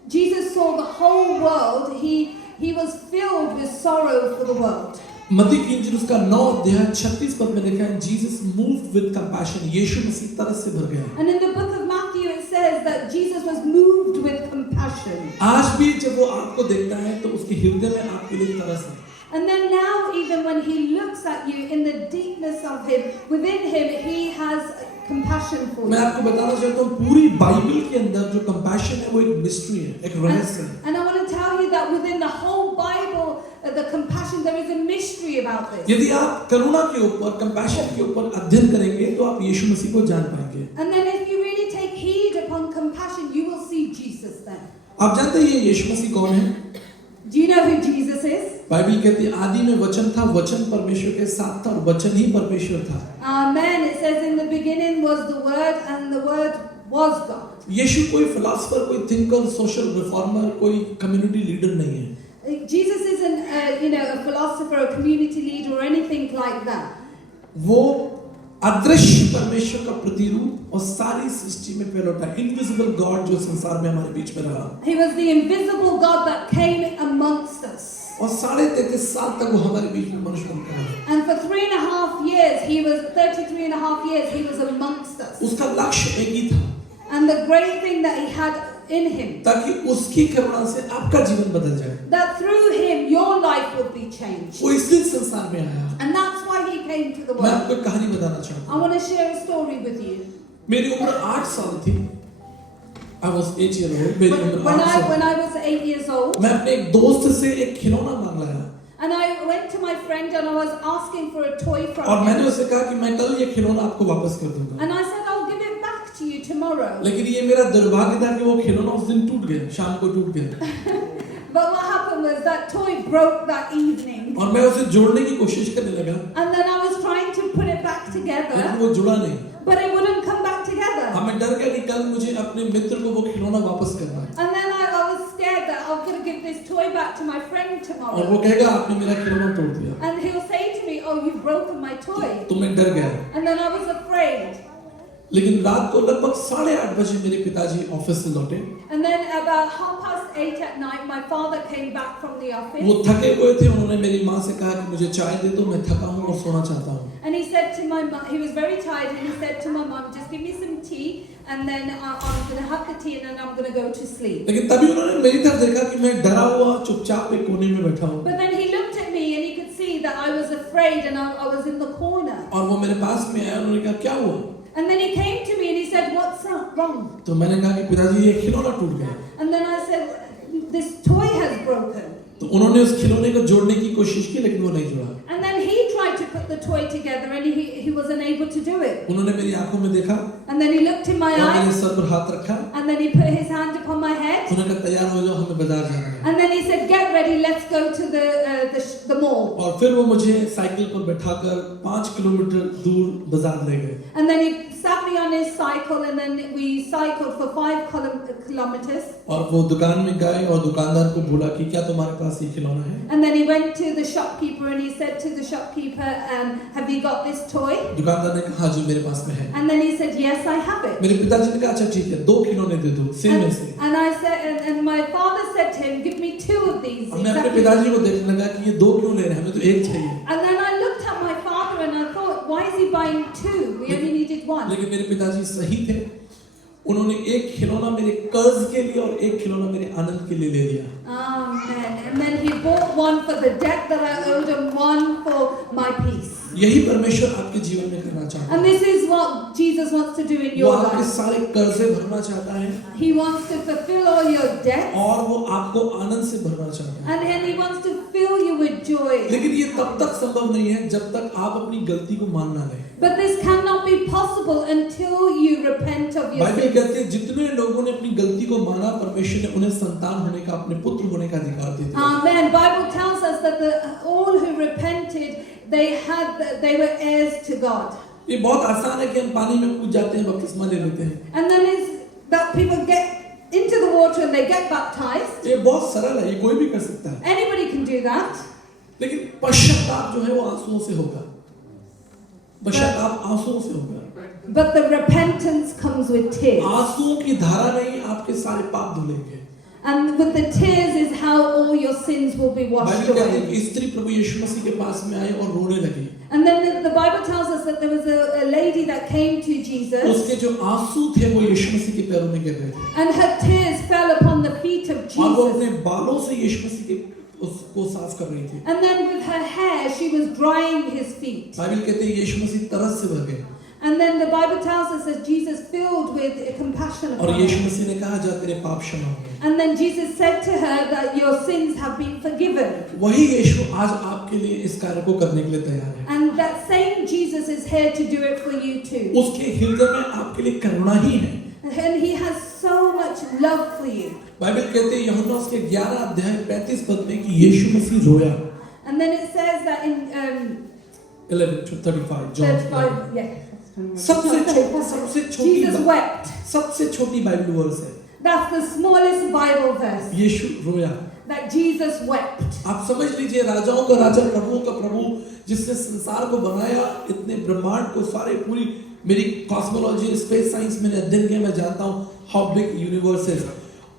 Jesus saw the whole world, he was filled with sorrow for the world. मत्ती की इंजील उसका 9 अध्याय 36 पद में लिखा है, Jesus moved with compassion. यीशु मसीह तरस से भर गया। And in the book of Matthew it says that Jesus was moved with compassion. आज भी जब वो आपको देखता है तो उसके हृदय में आपके लिए तरस है। And then now even when he looks at you in the deepness of him, within him he has compassion for मैं you. आपको बताना चाहता हूँ पूरी बाइबल के अंदर जो कंपैशन है वो एक मिस्ट्री है, एक रहस्य है। And I want to tell you that within the whole Bible, the compassion, there is a mystery about this. यदि आप करुणा के ऊपर, कंपैशन के ऊपर अध्ययन करेंगे तो आप यीशु मसीह को जान पाएंगे। And then if you really take heed upon compassion, you will see Jesus then. आप जानते हैं ये यीशु मसीह कौन है? Do you know who Jesus is? Bible कहती है आदि में वचन था, वचन परमेश्वर के साथ था और वचन ही परमेश्वर था। Amen. It says in the beginning was the Word and the Word was God. यीशु कोई फिलोसोफर, कोई थिंकर, सोशल रिफॉर्मर, कोई कम्युनिटी लीडर नहीं है। Jesus isn't a philosopher, a community leader or anything like that. वो अदृश्य परमेश्वर का प्रतिरूप और सारी सृष्टि में फैलता है। इनविजिबल गॉड जो संसार में हमारे बीच में रहा। He was the invisible God that came amongst us. और 33.5 साल तक वो हमारे बीच में मनुष्य बनकर रहा। And for 3.5 years, he was 33.5 years. He was amongst us. उसका लक्ष्य एक ही था। And the great thing that he had in him, ताकि उसकी करुणा से आपका जीवन बदल जाए। that through him your life would be changed. वो इसलिए संसार में आया। And that's why he came to the मैं world. आपको एक कहानी बताना चाहता I हूँ। want to share a story with you. मेरी उम्र 8 साल थी। I was 8 years old. मेरी उम्र 8 साल। When I was 8 years old, मैं अपने एक दोस्त से एक खिलौना मांग लाया। and I went to my friend and I was asking for a toy और from मैंने him. उसे कहा कि मैं कल ये खिलौना आपको वापस कर दूंगा। And I said, I'll give it back to you tomorrow. लेकिन ये मेरा दुर्भाग्य था कि वो खिलौना उस दिन टूट गया, शाम को टूट गया। But what happened was that toy broke that evening. और मैं उसे जोड़ने की कोशिश करने लगा। And then I was trying to put it back together, लेकिन वो जुड़ा नहीं। but it wouldn't come back together. हमें डर गया कि कल मुझे अपने मित्र को वो खिलौना वापस करना है। And then I was scared that I'm going to give this toy back to my friend और tomorrow. वो कहेगा आपने मेरा खिलौना तोड़ दिया। And he'll say to me, oh, you've broken my toy. तो मैं डर गया। And then I was afraid. लेकिन रात को लगभग 8:30 बजे मेरे पिताजी ऑफिस से लौटे। And then about 8:30 at night, my father came back from the office. वो थके हुए थे, उन्होंने मेरी माँ से कहा कि मुझे चाय दे दो, मैं थका हूँ और सोना चाहता हूँ। And he said to my mom, he was very tired, and he said to my mom, just give me some tea, and then I'm going to have the tea, and then I'm going to go to sleep. लेकिन तभी उन्होंने मेरी तरफ देखा कि मैं डरा हुआ चुपचाप एक कोने में बैठा हूँ। But then he looked at me, and he could see that I was afraid, and I was in the corner. और वो मेरे पास में आया, उन्होंने कहा क्या हुआ? And then he came to me, and he said, what's wrong? तो मैंने कहा कि पिताजी ये खिलौना टूट गया। And then I said, this toy has broken. तो उन्होंने उस खिलौने को जोड़ने की कोशिश की लेकिन वो नहीं जुड़ा। And then he tried to put the toy together, and he was unable to do it. उन्होंने मेरी आंखों में देखा And then he looked in my और मेरे eyes, सर पर हाथ रखा। and then he put his hand upon my head. उन्होंने कहा तैयार हो जाओ, हमें बाजार जाना है। And then he said, get ready, let's go to the mall. और फिर वो मुझे साइकिल पर बैठाकर 5 किलोमीटर दूर बाजार ले गए। And then he sat me on his cycle, and then we cycled for 5 kilometers. और वो दुकान में गए और दुकानदार को बोला कि क्या तुम्हारे पास ये खिलौना है? And then he went to the shopkeeper, and he said to the shopkeeper, have you got this toy? दुकानदार ने कहा हाँ जी मेरे पास में है। And then he said, yes, I have it. मेरे पिताजी ने कहा अच्छा ठीक है, 2 खिलौने दे दो सेम ऐसे। And I said, and my father said to him, give me 2 of these. अब मैं अपने exactly. पिताजी को देखने लगा कि ये 2 क्यों ले रहे हैं, हमें तो एक चाहिए। And then I looked at my father, and I thought, why is he buying 2? We only needed 1. लेकिन मेरे पिताजी सही थे, उन्होंने एक खिलौना मेरे कर्ज के लिए और एक खिलौना मेरे आनंद के लिए ले लिया। Amen. And then he bought one for the debt that I owed and one for my peace. यही परमेश्वर आपके जीवन में करना चाहता है। And this is what Jesus wants to do in वो your आपके life. सारे कर्जे भरना चाहता है He wants to fulfill all your debts, और वो आपको आनंद से भरना चाहता है। and He wants to fill you with joy. लेकिन ये तब तक संभव नहीं है जब तक आप अपनी गलती को मान ना लें। But this cannot be possible until you repent of your Bible sins. कहते हैं जितने लोगों ने अपनी गलती को माना, परमेश्वर ने उन्हें संतान होने का, अपने पुत्र होने का अधिकार दे दिया। Amen. Bible tells us that all who repented, they were heirs to God. ये बहुत आसान है कि हम पानी में कूद जाते हैं, बपतिस्मा ले लेते हैं। And then is that people get into the water and they get baptized. ये बहुत सरल है, ये कोई भी कर सकता है। Anybody can do that. लेकिन पश्चाताप जो है वो आंसुओं से होगा। पश्चाताप आंसुओं से होगा। But the repentance comes with tears. आंसुओं की धारा नहीं आपके सारे पाप धुलेंगे। And with the tears is how all your sins will be washed Bible कहते हैं away. कि स्त्री प्रभु यीशु मसीह के पास में आई और रोने लगी। And then the Bible tells us that there was a lady that came to Jesus, उसके जो आंसू थे वो यीशु मसीह के पैरों में गिर रहे थे and her tears fell upon the feet of और वो Jesus. अपने बालों से यीशु मसीह के उसको साफ कर रही थी। And then with her hair, she was drying his feet. Bible कहते हैं यीशु मसीह तरस से भर गए And then the Bible tells us that Jesus filled with compassion और upon यीशु her. मसीह ने कहा जा तेरे पाप क्षमा हो गए। And then Jesus said to her that your sins have been forgiven. वही यीशु आज आपके लिए इस कार्य को करने के लिए तैयार है। And that same Jesus is here to do it for you too. उसके हृदय में आपके लिए करुणा ही है। And He has so much love for you. Bible कहते हैं यूहन्ना उसके 11 अध्याय 35 पद में कि यीशु मसीह रोया। And then it says that in 11 to 35 John 35, yeah. सबसे छोटी Jesus wept. सबसे छोटी बाइबल वर्स है। That's the smallest Bible verse. यीशु रोया। That Jesus wept. आप समझ लीजिए राजाओं का राजा, प्रभुओं का प्रभु, जिसने संसार को बनाया, इतने ब्रह्मांड को, सारे पूरी मेरी कॉस्मोलॉजी स्पेस साइंस मैंने अध्ययन किया, मैं जानता हूँ हाउ बिग यूनिवर्स इज,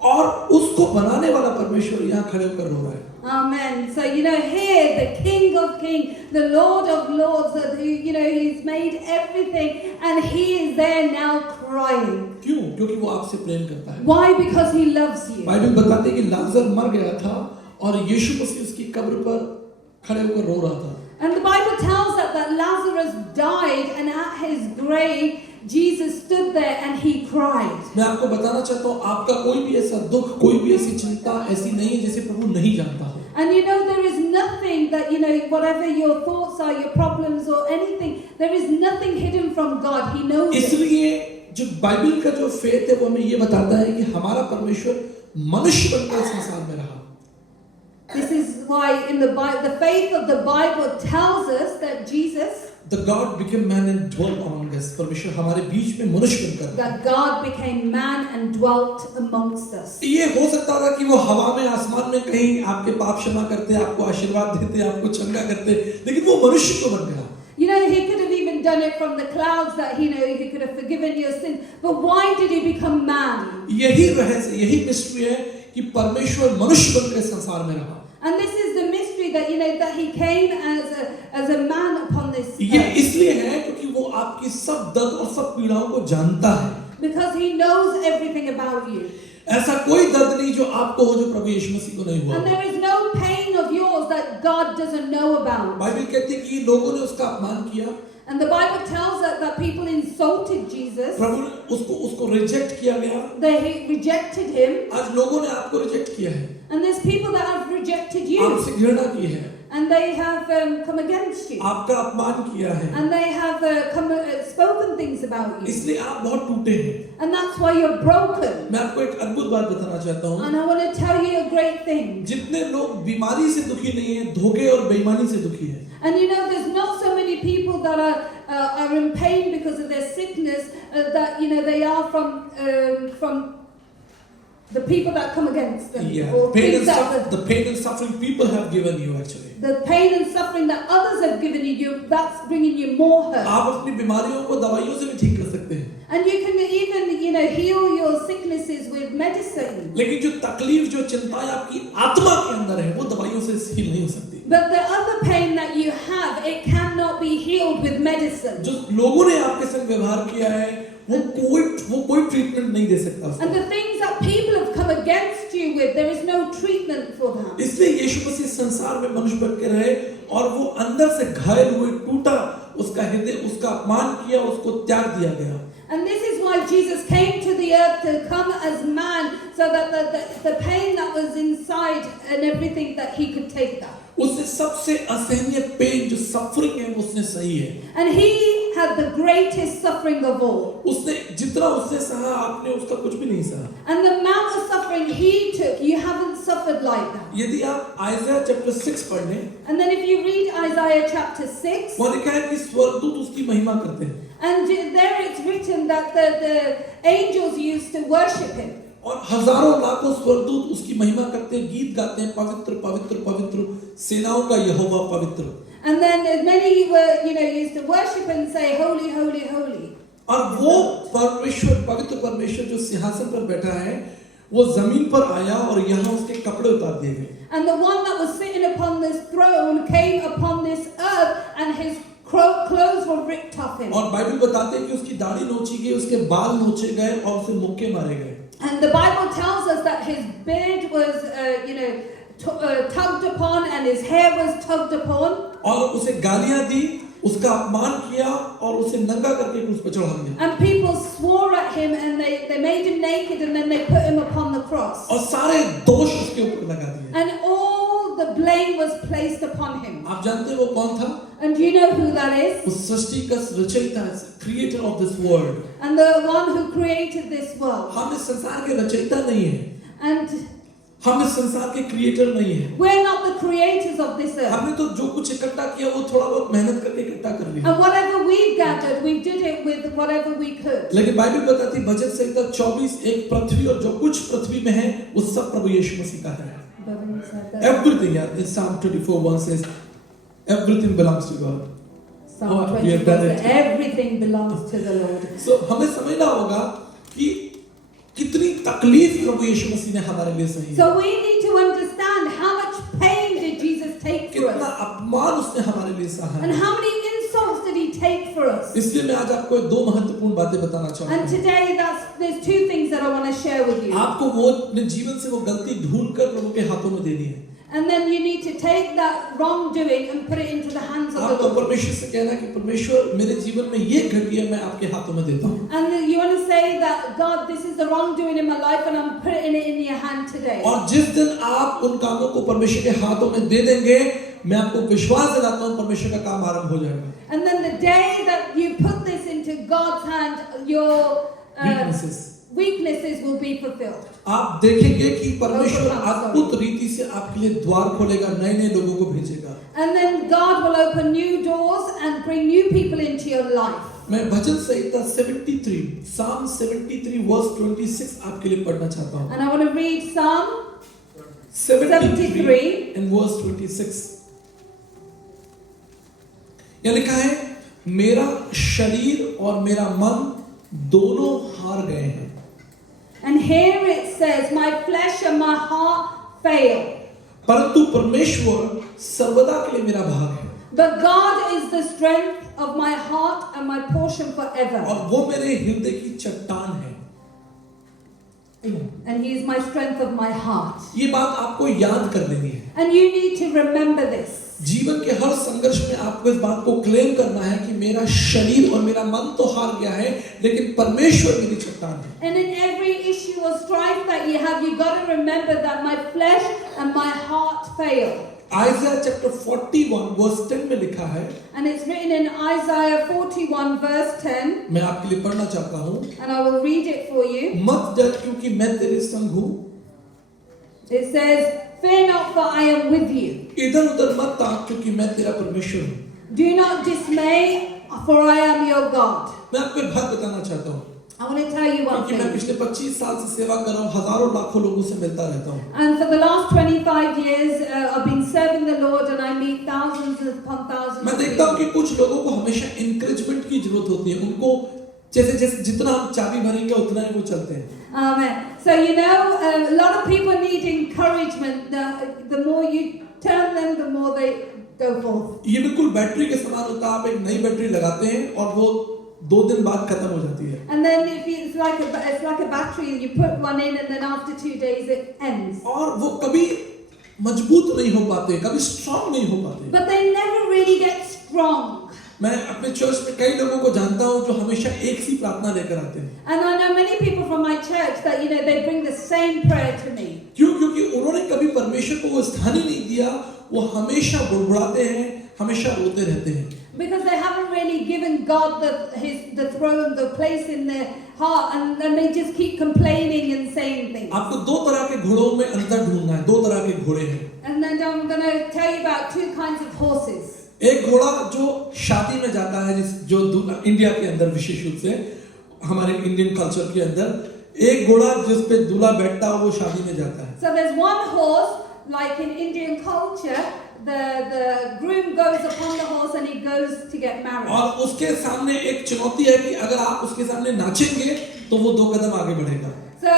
और उसको बनाने वाला परमेश्वर यहाँ खड़े होकर रो रहा है। Amen. So here the King of Kings, the Lord of Lords, He's made everything, and He is there now crying. क्यों? क्योंकि वो आपसे प्रेम करता है। Why? Because He loves you. Bible बताते हैं कि लाजर मर गया था और यीशु मसीह उसकी कब्र पर खड़े होकर रो रहा था। And the Bible tells us that Lazarus died, and at his grave, Jesus stood there and he cried. मैं आपको बताना चाहता हूँ आपका कोई भी ऐसा दुख, कोई भी ऐसी चिंता ऐसी नहीं है जिसे प्रभु नहीं जानता हो। And there is nothing that, whatever your thoughts are, your problems or anything, there is nothing hidden from God. He knows it. इसलिए जो बाइबल का जो फेथ है वो हमें ये बताता है कि हमारा परमेश्वर मनुष्य बनकर संसार में रहा। This is why in the faith of the Bible tells us that Jesus, The God became man and dwelt among us. परमेश्वर हमारे बीच में मनुष्य बनकर that God became man and dwelt amongst us. ये हो सकता था कि वो हवा में, आसमान में कहीं आपके पाप क्षमा करते, आपको आशीर्वाद देते, आपको चंगा करते, लेकिन वो मनुष्य को बन गया। He could have even done it from the clouds, that He could have forgiven your sins. But why did He become man? यही रहस्य, यही मिस्ट्री है कि परमेश्वर मनुष्य बनकर संसार में रहा। And this is the mystery that that He came as a man upon this ये earth. इसलिए है क्योंकि वो आपकी सब दर्द और सब पीड़ाओं को जानता है। Because He knows everything about you. ऐसा कोई दर्द नहीं जो आपको हो जो प्रभु यीशु मसीह को नहीं हुआ। And there is no pain of yours that God doesn't know about. Bible कहती है कि लोगों ने उसका अपमान किया। And the Bible tells us that people insulted Jesus. प्रभु ने उसको रिजेक्ट किया गया। They rejected Him. आज लोगों ने आपको रिजेक्ट किया है। And there's people that have rejected you. आपसे घृणा की है। And they have come against you. आपका अपमान किया है। And they have spoken things about you. इसलिए आप बहुत टूटे हैं। And that's why you're broken. मैं आपको एक अद्भुत बात बताना चाहता हूँ। And I want to tell you a great thing. जितने लोग बीमारी से दुखी नहीं है, धोखे और बेईमानी से दुखी है। And there's not so many people that are in pain because of their sickness, that they are from the people that come against them. Yeah, Or the pain and suffering people have given you actually. the pain and suffering that others have given you, that's bringing you more hurt. आप अपनी बीमारियों को दवाइयों से भी ठीक कर सकते हैं। And you can even heal your sicknesses with medicine. लेकिन जो तकलीफ, जो चिंताएं आपकी आत्मा के अंदर है, वो दवाइयों से हील नहीं हो सकती। But the other pain that you have, it cannot be healed with medicine. जो लोगों ने आपके साथ व्यवहार किया है, वो कोई ट्रीटमेंट नहीं दे सकता उसको। And the things that people have come against you with, there is no treatment for that. इसलिए यीशु मसीह संसार में मनुष्य बन के रहे और वो अंदर से घायल हुए, टूटा, उसका हृदय, उसका अपमान किया, उसको त्याग दिया गया। And this is why Jesus came to the earth to come as man, so that the pain that was inside and everything that he could take that. उसने सबसे असहनीय पेन जो सफरिंग है वो उसने सही है। And he had the greatest suffering of all. उसने जितना उसने सहा, आपने उसका कुछ भी नहीं सहा। And the amount of suffering he took, you haven't suffered like that. यदि आप आइज़ाया चैप्टर 6 पढ़ लें, And then if you read Isaiah chapter 6, वहाँ लिखा है कि स्वर्गदूत उसकी महिमा करते हैं and there it's written that the angels used to worship him. और हजारों लाखों स्वर्गदूत उसकी महिमा करते हैं, गीत गाते हैं, पवित्र पवित्र पवित्र सेनाओं का यहोवा पवित्र। And then many were, used to worship and say, holy, holy, holy. और वो परमेश्वर, पवित्र परमेश्वर जो सिंहासन पर बैठा है, वो जमीन पर आया और यहाँ उसके कपड़े उतार दिए गए। And the one that was sitting upon this throne came upon this earth, and his clothes were ripped off him. और बाइबल बताते हैं कि उसकी दाढ़ी नोची गई, उसके बाल नोचे गए और उसे मुक्के मारे गए। And the Bible tells us that his beard was, tugged upon, and his hair was tugged upon. और उसे गालियां दी, उसका अपमान किया और उसे नंगा करके क्रूस पर चढ़ा दिया। And people swore at him, and they made him naked, and then they put him upon the cross. और सारे दोष उसके ऊपर लगा दिए। And all the blame was placed upon him. आप जानते हैं वो कौन था? And do you know who that is? उस सृष्टि का रचयिता, creator of this world. And the one who created this world. हम इस संसार के रचयिता नहीं हैं, And हम इस संसार के क्रिएटर नहीं हैं। we're not the creators of this earth. हमने तो जो कुछ इकट्ठा किया वो थोड़ा बहुत मेहनत करके इकट्ठा कर लिया। And whatever we've gathered, we did it with whatever we could. लेकिन बाइबल बताती है भजन संहिता 24:1, पृथ्वी और जो कुछ पृथ्वी में है वो सब प्रभु यीशु मसीह का है। Everything, yeah. In Psalm 24:1 says, everything belongs to God. Psalm we have done 24 it. says, everything belongs to the Lord. So हमें समझना होगा कि कितनी तकलीफ प्रभु यीशु मसीह ने हमारे लिए सही। So we need to understand how much pain did Jesus take for कितना us, अपमान उसने हमारे लिए सहा and है। how many insults did he take for us. इसलिए मैं आज आपको दो महत्वपूर्ण बातें बताना चाहता And हूँ। today there's two things that I want to share with you. आपको वो अपने जीवन से वो गलती ढूंढ कर प्रभु के हाथों में देनी है। And then you need to take that wrongdoing and put it into the hands of the आपको Lord. परमेश्वर से कहना कि परमेश्वर मेरे जीवन में ये घटी है, मैं आपके हाथों में देता हूँ। And you want to say that, God, this is the wrongdoing in my life, and I'm putting it in your hand today. और जिस दिन आप उन कामों को परमेश्वर के हाथों में दे देंगे, मैं आपको विश्वास दिलाता हूँ परमेश्वर का काम आरंभ हो जाएगा। And then the day that you put this into God's hand, your weaknesses will be fulfilled. आप देखेंगे कि परमेश्वर अद्भुत रीति से आपके लिए द्वार खोलेगा, नए नए लोगों को भेजेगा। And then God will open new doors and bring new people into your life. मैं भजन संहिता 73, Psalm 73 verse 26 आपके लिए पढ़ना चाहता हूँ। And I want to read Psalm 73 and verse 26। यह लिखा है, मेरा शरीर और मेरा मन दोनों हार गए हैं। And here it says, my flesh and my heart fail. परंतु परमेश्वर सर्वदा के लिए मेरा भाग है। But God is the strength of my heart and my portion forever. और वो मेरे हृदय की चट्टान है। And He is my strength of my heart. ये बात आपको याद कर लेनी है। And you need to remember this. जीवन के हर संघर्ष में आपको इस बात को क्लेम करना है कि मेरा शरीर और मेरा मन तो हार गया है, लेकिन परमेश्वर मेरी चट्टान है। And in every issue or strife that you have, you got to remember that my flesh and my heart fail. Isaiah chapter 41 verse 10 में लिखा है, And it's written in Isaiah 41 verse 10. मैं आपके लिए पढ़ना चाहता हूँ। And I will read it for you. मत डर क्योंकि मैं तेरे संग हूँ। It says, fear not, for I am with you. इधर उधर मत ताक क्योंकि मैं तेरा परमेश्वर हूँ। Do not dismay, for I am your God. मैं आपको एक बात बताना चाहता हूँ, I want to tell you one क्योंकि मैं thing. पिछले 25 साल से सेवा कर रहा हूँ, हजारों लाखों लोगों से मिलता रहता हूँ। And for the last 25 years, I've been serving the Lord, and I meet thousands upon thousands मैं of देखता हूँ people. कि कुछ लोगों को हमेशा इंकरेजमेंट की जरूरत होती है। उनको जैसे जैसे जितना हम चाबी भरेंगे उतना ही वो चलते हैं। Amen. So a lot of people need encouragement. The more you turn them, the more they go forth. ये बिल्कुल बैटरी के समान होता है। आप एक नई बैटरी लगाते हैं और वो 2 दिन बाद खत्म हो जाती है। And then it's like a battery. You put one in, and then after 2 days it ends. और वो कभी मजबूत नहीं हो पाते, कभी स्ट्रांग नहीं हो पाते। but they never really get strong. मैं अपने चर्च में कई लोगों को जानता हूँ जो हमेशा एक सी प्रार्थना लेकर आते हैं। And I know many people from my church that, you know, they bring the same prayer to me. क्यों? क्योंकि उन्होंने कभी परमेश्वर को वो स्थान ही नहीं दिया, वो हमेशा बुड़बुड़ाते हैं, हमेशा रोते रहते हैं। Because they haven't really given God the throne, the place in their heart, and then they just keep complaining and saying things. आपको दो तरह के घोड़ों में अंतर ढूंढना है, दो तरह के घोड़े हैं। And then I'm going to tell you about two kinds of horses. एक घोड़ा जो शादी में जाता है, जो इंडिया के अंदर विशेष रूप से हमारे इंडियन कल्चर के अंदर, एक घोड़ा जिस पे दूल्हा बैठता है वो शादी में जाता है। So there's one horse, like in Indian culture, the groom goes upon the horse and he goes to get married. और उसके सामने एक चुनौती है कि अगर आप उसके सामने नाचेंगे तो वो 2 कदम आगे बढ़ेगा। So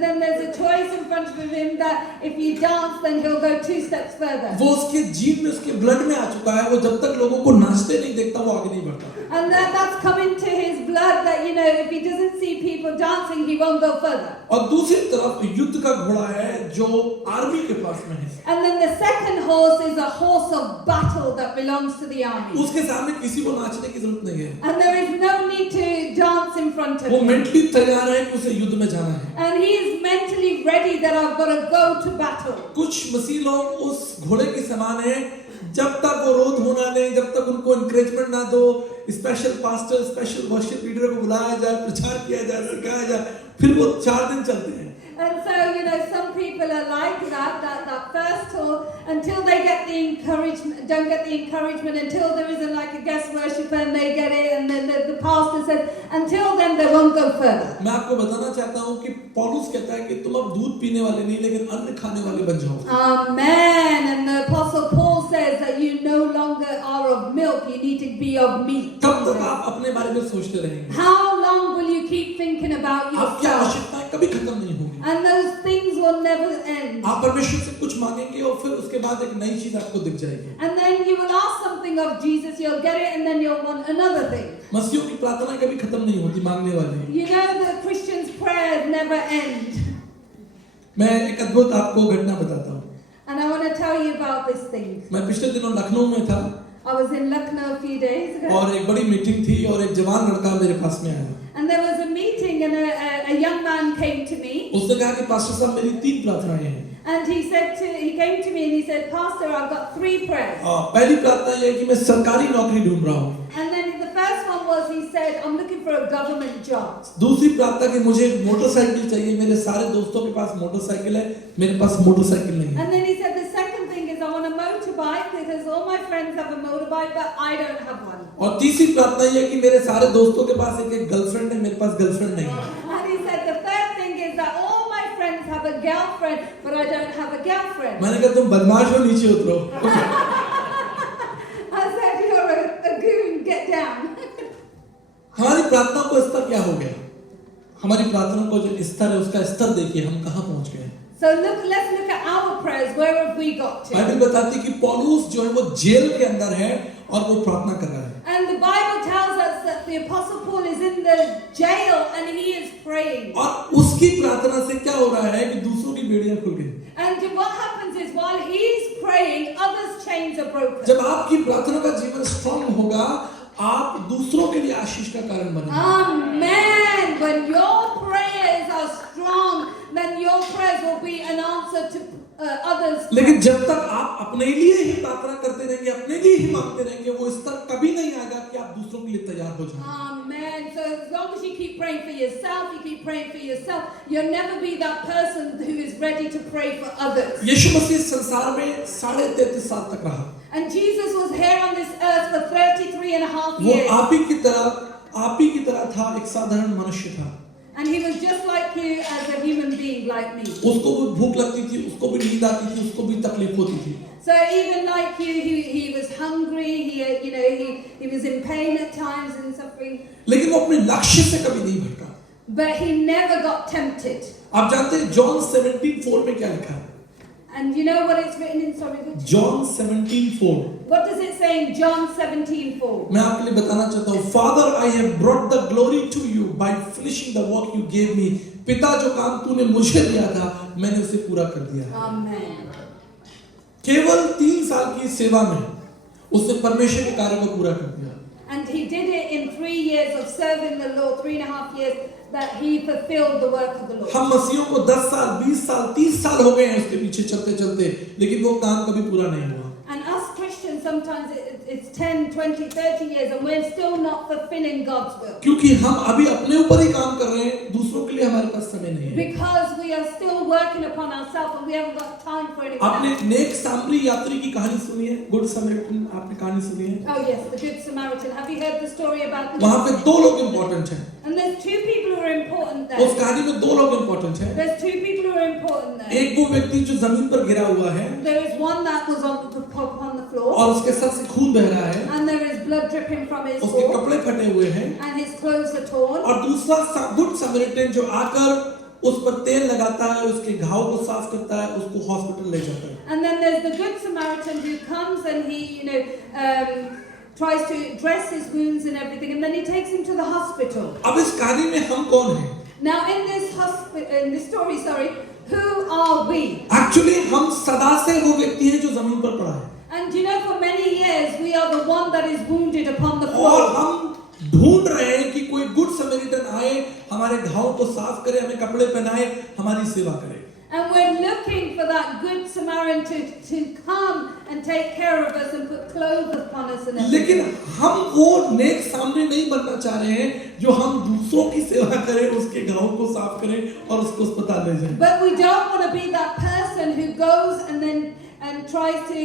then there's a choice in front of him that if you dance, then he'll go 2 steps further. वो उसके जीन में, उसके ब्लड में आ चुका है, वो जब तक लोगों को नाचते नहीं देखता वो आगे नहीं बढ़ता। And that's come into his blood that, you know, if he doesn't see people dancing, he won't go further. और दूसरी तरफ युद्ध का घोड़ा है जो आर्मी के पास में है। And then the second horse is a horse of battle that belongs to the army. उसके सामने किसी को नाचने की जरूरत नहीं है। And there is no need to dance in front of वो him. मेंटली तैयार है कि उसे युद्ध में जाना है। And he is mentally ready that I've got to go to battle. कुछ मसीह लोग उस घोड़े के समान हैं, जब तक वो रोध होना ले, जब तक उनको एनकरेजमेंट ना दो, special pastor, special worship leader को बुलाया जाए, प्रचार किया जाए, सिखाया जाए, फिर वो 4 दिन चलते हैं। And so, you know, some people are like that first tour, until they get the encouragement, don't get the encouragement, until there isn't like a guest worshiper and they get it, and then the pastor says, until then they won't go further. मैं आपको बताना चाहता हूँ कि पौलुस कहता है कि तुम अब दूध पीने वाले नहीं, लेकिन अन्न खाने वाले बन जाओ। Amen. And the apostle Paul says that you no longer are of milk, you need to be of meat. कब तक आप अपने बारे में सोचते रहेंगे? How long will you keep thinking about आपकी yourself? आवश्यकताएं कभी खत्म नहीं होंगी। And those things will never end. आप परमेश्वर से कुछ मांगेंगे और फिर उसके बाद एक नई चीज आपको दिख जाएगी। And then you will ask something of Jesus, you'll get it, and then you'll want another thing. मसीहों की प्रार्थना कभी खत्म नहीं होती, मांगने वाली। You know the Christians' prayers never end. मैं एक अद्भुत आपको घटना बताता हूँ। And I want to tell you about this thing. मैं पिछले दिनों लखनऊ में था। I was in Lucknow a few days ago. और एक बड़ी मीटिंग थी और एक जवान लड़का मेरे पास में आया। And there was a meeting and a young man came to me. उसने कहा कि पास्टर साहब मेरी 3 प्रार्थनाएं हैं। And he came to me and he said, Pastor, I've got 3 prayers. पहली प्रार्थना ये है कि मैं सरकारी नौकरी ढूंढ रहा हूँ। And then the first one was, he said, I'm looking for a government job. दूसरी प्रार्थना कि मुझे मोटरसाइकिल चाहिए, मेरे सारे दोस्तों के पास मोटरसाइकिल है, मेरे पास मोटरसाइकिल नहीं है। And then he said, the second thing is I want a motorbike because all my friends have a motorbike, but I don't have one. और तीसरी प्रार्थना ये है कि मेरे सारे दोस्तों के पास एक गर्लफ्रेंड है, मेरे पास गर्लफ्रेंड नहीं है। And he said, the third thing is that all my friends have a girlfriend, but I don't have a girlfriend. मैंने कहा तुम बदमाश हो, नीचे उतरो। I said, you're a goon, get down. हमारी प्रार्थना को स्तर क्या हो गया? हमारी प्रार्थना को जो स्तर है उसका स्तर देखिए, हम कहाँ पहुँच गए। So let's look at our prayers. Where have we got to? Bible बताती है कि पौलुस जो है वो जेल के अंदर है और वो प्रार्थना कर रहा है। And the Bible tells us that the Apostle Paul is in the jail and he is praying. और उसकी प्रार्थना से क्या हो रहा है कि दूसरों की बेड़ियां खुल गई। And what happens is while he's praying, others' chains are broken. जब आपकी प्रार्थना का जीवन स्ट्रांग होगा, आप दूसरों के लिए आशीष का कारण बनेंगे। Amen. When your prayers are strong, then your prayers will be an answer to others. लेकिन जब तक आप अपने लिए ही प्रार्थना करते रहेंगे, अपने लिए ही मांगते रहेंगे, वो स्तर कभी नहीं आएगा कि आप दूसरों के लिए तैयार हो जाएं। Amen. So as long as you keep praying for yourself, you keep praying for yourself, you'll never be that person who is ready to pray for others. यीशु मसीह संसार में 33.5 साल तक रहा। And Jesus was here on this earth for 33 and a half वो years. आप ही की तरह था, एक साधारण मनुष्य था। And he was just like you as a human being, like me. उसको भी भूख लगती थी, उसको भी नींद आती थी, उसको भी तकलीफ होती थी। So even like you, he was hungry. He was in pain at times and suffering. लेकिन वो अपने लक्ष्य से कभी नहीं भटका। But he never got tempted. आप जानते हैं जॉन 17:4 में क्या लिखा है? And you know what it's written in? Sorry, John 17:4। what does it say in John 17:4? मैं आपके लिए बताना चाहता हूँ, Father, I have brought the glory to you by finishing the work you gave me. पिता जो काम तूने मुझे दिया था, मैंने उसे पूरा कर दिया। Amen. केवल 3 साल की सेवा में उसने परमेश्वर के कार्य को पूरा कर दिया। And he did it in 3 years of serving the Lord, 3.5 years, that he fulfilled the work of the Lord. हम मसीहों को 10 साल, 20 साल, 30 साल हो गए हैं उसके पीछे चलते चलते, लेकिन वो काम कभी पूरा नहीं हुआ। And us Christians, sometimes it's 10, 20, 30 years and we're still not fulfilling God's will. क्योंकि हम अभी अपने ऊपर ही काम कर रहे हैं, दूसरों के लिए हमारे पास समय नहीं है। Because we are still working upon ourselves and we haven't got time for anyone आपने else. नेक सामरी यात्री की कहानी सुनी है? गुड समरिटन आपने कहानी सुनी है? Oh yes, the Good Samaritan. Have you heard the story about the वहाँ पे 2 लोग इम्पोर्टेंट हैं। And there's 2 people who are important उस there. कहानी में 2 लोग इम्पोर्टेंट हैं। There's 2 people who are important there. एक वो व्यक्ति जो जमीन पर गिरा हुआ है There is one that was on the floor और उसके सर से खून बह रहा है, and there is blood dripping from his उसके gore कपड़े फटे हुए हैं, and his clothes are torn. और दूसरा गुड समरिटन जो आकर उस पर तेल लगाता है, उसके घाव को साफ करता है, उसको हॉस्पिटल ले जाता है। And then there's the Good Samaritan who comes and he, tries to dress his wounds and everything, and then he takes him to the hospital. अब इस कहानी में हम कौन हैं? Now in this story, who are we? Actually हम सदा से वो व्यक्ति हैं जो जमीन पर पड़ा है, And for many years we are the one that is wounded upon the और floor. हम ढूंढ रहे हैं कि कोई गुड समरिटन आए, हमारे घाव को साफ करे, हमें कपड़े पहनाए, हमारी सेवा करे। And we're looking for that Good Samaritan to come and take care of us and put clothes upon us and लेकिन everything. हम वो नेक सामने नहीं बनना चाह रहे हैं जो हम दूसरों की सेवा करें, उसके घाव को साफ करें और उसको अस्पताल ले जाएं। But we don't want to be that person who goes and tries to,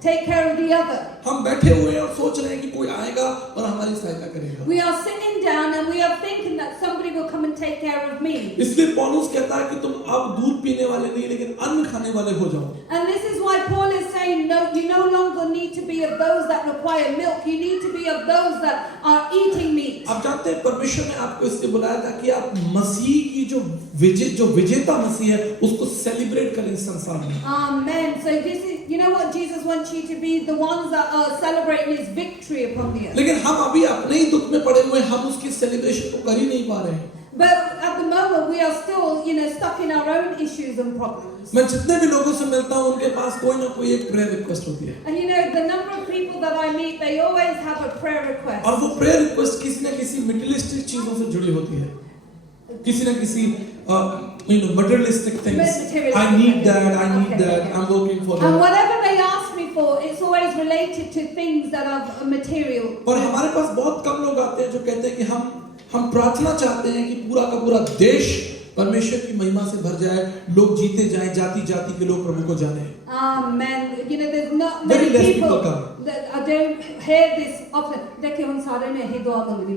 take care of the other. हम बैठे हुए हैं और सोच रहे हैं कि कोई आएगा और हमारी सहायता करेगा। We are sitting down and we are thinking that somebody will come and take care of me. इसलिए पौलुस कहता है कि तुम अब दूध पीने वाले नहीं लेकिन अन्न खाने वाले हो जाओ। And this is why Paul is saying, no, you no longer need to be of those that require milk. You need to be of those that are eating meat. आप जानते हैं परमेश्वर ने आपको इसलिए बुलाया था कि आप मसीह की जो विजेता मसीह है उसको सेलिब्रेट करें इस संसार में। Amen. So this is, what Jesus wants you to be, the ones that are celebrating his victory upon the earth. लेकिन हम अभी अपने ही दुख में पड़े हुए, हम उसकी सेलिब्रेशन को कर ही नहीं पा रहे हैं। But at the moment we are still, stuck in our own issues and problems. मैं जितने भी लोगों से मिलता हूँ उनके पास कोई ना कोई एक प्रेयर रिक्वेस्ट होती है, And the number of people that I meet, they always have a prayer request. और वो प्रेयर रिक्वेस्ट किसी न किसी मटेरियलिस्टिक चीजों से जुड़ी होती है, किसी न किसी materialistic things. I need that, I'm working for And that. whatever they ask me for, it's always related to things that are material. और हमारे पास बहुत कम लोग आते हैं जो कहते हैं कि हम प्रार्थना चाहते हैं कि पूरा का पूरा देश परमेश्वर की महिमा से भर जाए, लोग जीते जाएं, जाति जाति के लोग प्रभु को जाने। Amen. There's not Very many less people people come. that I don't hear this often. देखिए हम सारे ने ही दुआ मांगी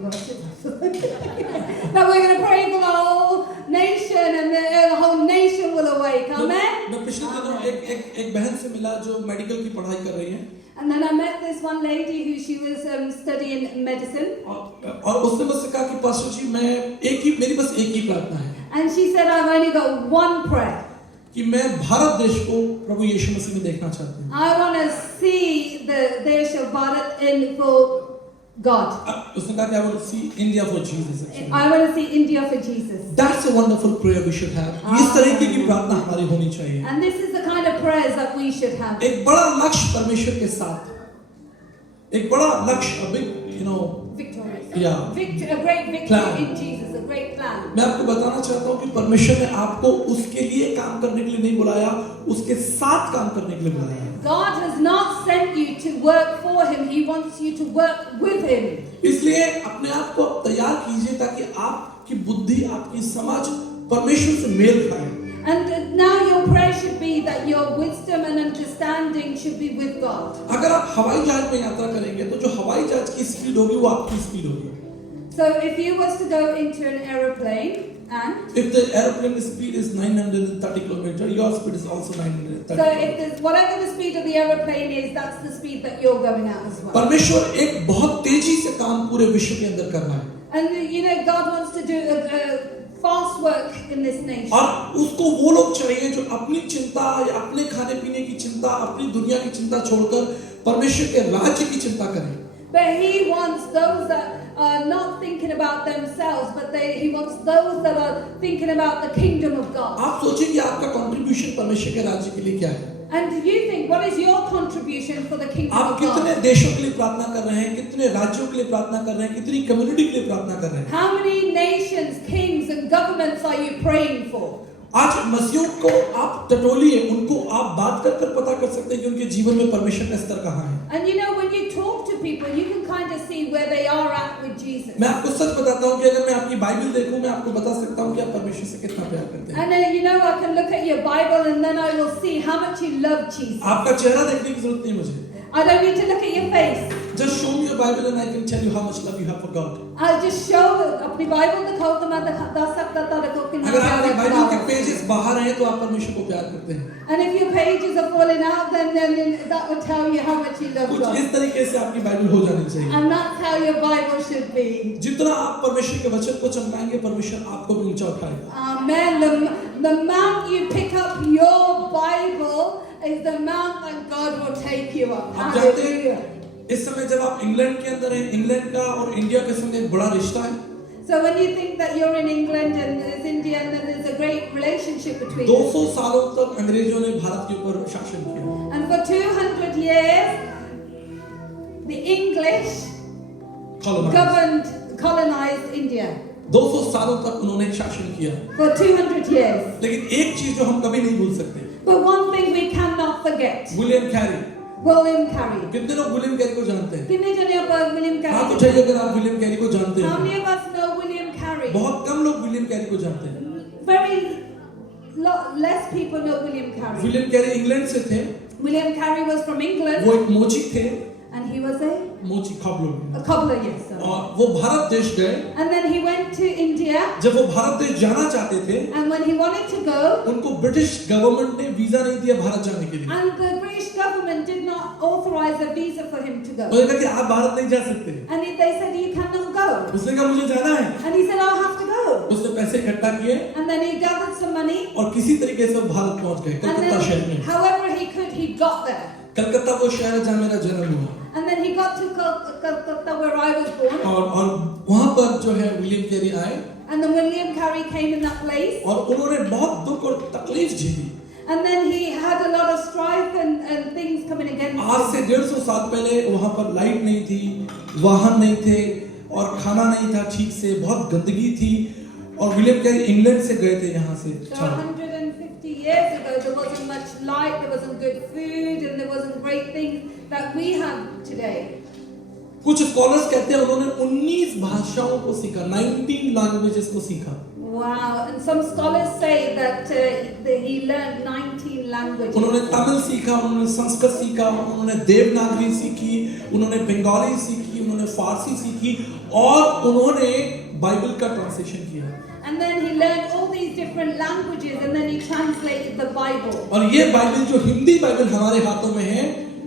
that we're going to pray for the whole nation and the whole nation will awake. Amen. मैं पिछले दिनों एक बहन से मिला जो मेडिकल की पढ़ाई कर रही है, And then I met this one lady who she was studying medicine. और उसने मुझसे कहा कि पास्टर जी मेरी बस एक ही प्रार्थना है And she said, I've only got one prayer. कि मैं भारत देश को प्रभु यीशु मसीह में देखना चाहती हूँ। I want to see the Desh of Bharat in for God. उसने कहा कि I want to see India for Jesus. I want to see India for Jesus. That's a wonderful prayer we should have. इस तरीके की प्रार्थना हमारी होनी चाहिए। And this is the kind of prayers that we should have. एक बड़ा लक्ष्य परमेश्वर के साथ, एक बड़ा लक्ष्य, a big, Victorious. Yeah. A great victory Plan. in Jesus, a great plan. मैं आपको बताना चाहता हूँ कि परमेश्वर ने आपको उसके लिए काम करने के लिए नहीं बुलाया, उसके साथ काम करने के लिए बुलाया है। God has not sent you to work for Him. He wants you to work with Him. इसलिए अपने आप को तैयार कीजिए ताकि आपकी बुद्धि, आपकी समझ परमेश्वर से मेल खाए। And now your prayer should be that your wisdom and understanding should be with God. अगर आप हवाई जहाज में यात्रा करेंगे तो जो हवाई जहाज की स्पीड होगी वो आपकी स्पीड होगी। So if you was to go into an aeroplane and If the airplane speed is 930 km, your speed is also 930. so if there's whatever the speed of the aeroplane is, that's the speed that you're going at as well. परमेश्वर एक बहुत तेजी से काम पूरे विश्व के अंदर करना है। And God wants to do a fast work in this nation. और उसको वो लोग चाहिए जो अपनी चिंता या अपने खाने पीने की चिंता, अपनी दुनिया की चिंता छोड़कर परमेश्वर के राज्य की चिंता करें। But He wants those that are not thinking about themselves, but he wants those that are thinking about the kingdom of God. आप सोचिए कि आपका कंट्रीब्यूशन परमेश्वर के राज्य के लिए क्या है? And you think, what is your contribution for the kingdom आप of कितने God? देशों के लिए प्रार्थना कर रहे हैं, कितने राज्यों के लिए प्रार्थना कर रहे हैं, कितनी कम्युनिटी के लिए प्रार्थना कर रहे हैं? How many nations, kings, and governments are you praying for? आज मसीहों को आप टटोलिए, उनको आप बात कर कर पता कर सकते हैं कि उनके जीवन में परमेश्वर का स्तर कहाँ है। And you know, when you talk to people, you can kind of see where they are at with Jesus. मैं आपको सच बताता हूँ कि अगर मैं आपकी बाइबल देखूं, मैं आपको बता सकता हूँ कि आप परमेश्वर से कितना प्यार करते हैं। And you know, I can look at your Bible and then I will see how much you love Jesus. आपका चेहरा देखने की जरूरत नहीं मुझे। I don't need to look at your face. Just show me your Bible and I can tell you how much love you have for God. I'll just show अपनी बाइबल दिखाओ तो मैं बता सकता था कि अगर आपके बाइबल के पेजेस बाहर हैं तो आप परमेश्वर को प्यार करते हैं। And if your pages are falling out, then that will tell you how much you love कुछ God. इस तरीके से आपकी बाइबल हो जानी चाहिए। And that's how your Bible should be. जितना आप परमेश्वर के वचन को चमकाएंगे, परमेश्वर आपको भी ऊंचा उठाएगा। Amen. The amount you pick up your Bible is the amount that God will take you up. आप जानते Hallelujah. हैं इस समय जब आप इंग्लैंड के अंदर हैं, इंग्लैंड का और इंडिया के संग एक बड़ा रिश्ता है। So when you think that you're in England and there's India and then there's a great relationship between them. 200 सालों तक अंग्रेजों ने भारत के ऊपर शासन किया। And for 200 years, the English colonized India. 200 सालों तक उन्होंने शासन किया। For 200 years. लेकिन एक चीज जो हम कभी नहीं भूल सकते, But one thing we cannot forget. William Carey. William Carey. कितने लोग विलियम कैरी को जानते हैं? कितने जने आप William हाथ Carey? उठाइए अगर आप विलियम कैरी को जानते How many हैं। of us know William Carey? बहुत कम लोग विलियम कैरी को जानते हैं। Very less people know William Carey. William Carey England से थे। William Carey was from England वो एक मोची थे। and he was a मोची खबलों। cobbler, yes. Sir. और वो भारत देश गए। And then he went to India. जब वो भारत देश जाना चाहते थे, And when he wanted to go, उनको ब्रिटिश गवर्नमेंट ने वीजा नहीं दिया भारत जाने के लिए। and the British government did not authorize a visa for him to go. उन्होंने कहा कि आप भारत नहीं जा सकते। And they said, you cannot go. उसने कहा मुझे जाना है। And he said, I'll have to go. उसने पैसे इकट्ठा किए And then he gathered some money. और किसी तरीके से वो भारत पहुंच गए, And कलकत्ता शहर then, में। however he could, he got there. Calcutta वो शहर है जहाँ मेरा जन्म हुआ। And then he got to Calcutta where I was born. और वहाँ पर जो है विलियम कैरी आए And then William Carey came in that place. और उन्होंने बहुत दुख और तकलीफ झेली। And then he had a lot of strife and things coming against आज से him. 150 साल पहले वहाँ पर लाइट नहीं थी, वाहन नहीं थे और खाना नहीं था ठीक से, बहुत गंदगी थी और विलियम कैरी इंग्लैंड से गए थे यहाँ से। So 150 years ago, there wasn't much light, there wasn't good food, and there wasn't great things that we have today. कुछ स्कॉलर्स कहते हैं उन्होंने 19 भाषाओं को सीखा, 19 लैंग्वेजेस को सीखा। Wow, and some scholars say that he learned 19 languages. उन्होंने तमिल सीखा, उन्होंने संस्कृत सीखा, उन्होंने देवनागरी सीखी, उन्होंने बंगाली सीखी, उन्होंने फारसी सीखी और उन्होंने बाइबल का ट्रांसलेशन किया। And then he learned all these different languages and then he translated the Bible. और ये बाइबल जो हिंदी बाइबल हमारे हाथों में है,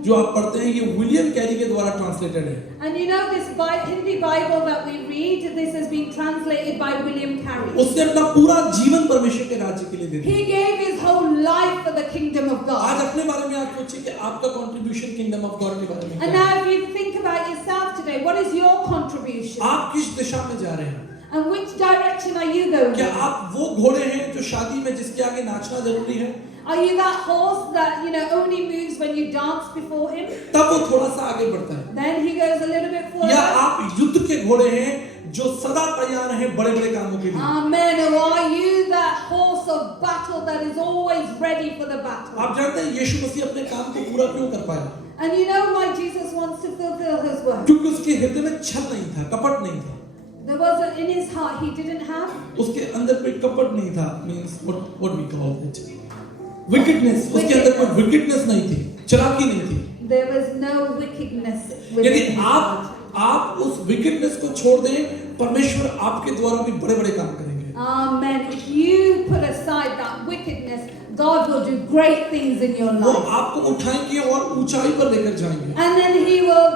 जो आप पढ़ते हैं, ये विलियम कैरी के द्वारा ट्रांसलेटेड है। And you know this Hindi Bible that we read, this has been translated by William Carey. उसने अपना पूरा जीवन परमेश्वर के राज्य के लिए दे दिया। He gave his whole life for the kingdom of God. आज अपने बारे में आप सोचिए कि आपका कंट्रीब्यूशन किंगडम ऑफ गॉड के बारे में And क्या है? now if you think about yourself today, what is your contribution? आप किस दिशा में जा रहे हैं? And which direction are you going? क्या आप वो घोड़े हैं जो शादी में जिसके आगे नाचना जरूरी है? Are you that horse that only moves when you dance before him? तब वो थोड़ा सा आगे बढ़ता है। Then he goes a little bit या further. आप युद्ध के घोड़े हैं जो सदा तैयार हैं बड़े बड़े कामों के लिए। Amen. Or are you that horse of battle that is always ready for the battle? आप जानते हैं यीशु मसीह अपने काम को पूरा क्यों कर पाया? And you know why Jesus wants to fulfill his word? क्योंकि उसके हृदय में छल नहीं था, कपट नहीं था। There wasn't in his heart, he didn't have. उसके अंदर कोई कपट नहीं था, means what we call it, wickedness। उसके अंदर कोई wickedness नहीं थी, चालाकी नहीं थी। There was no wickedness यदि within his heart. आप उस wickedness को छोड़ दें, परमेश्वर आपके द्वारा भी बड़े बड़े काम करेंगे। Amen. If you put aside that wickedness, God will do great things in your वो life. आपको उठाएंगे और ऊंचाई पर लेकर जाएंगे। And then he will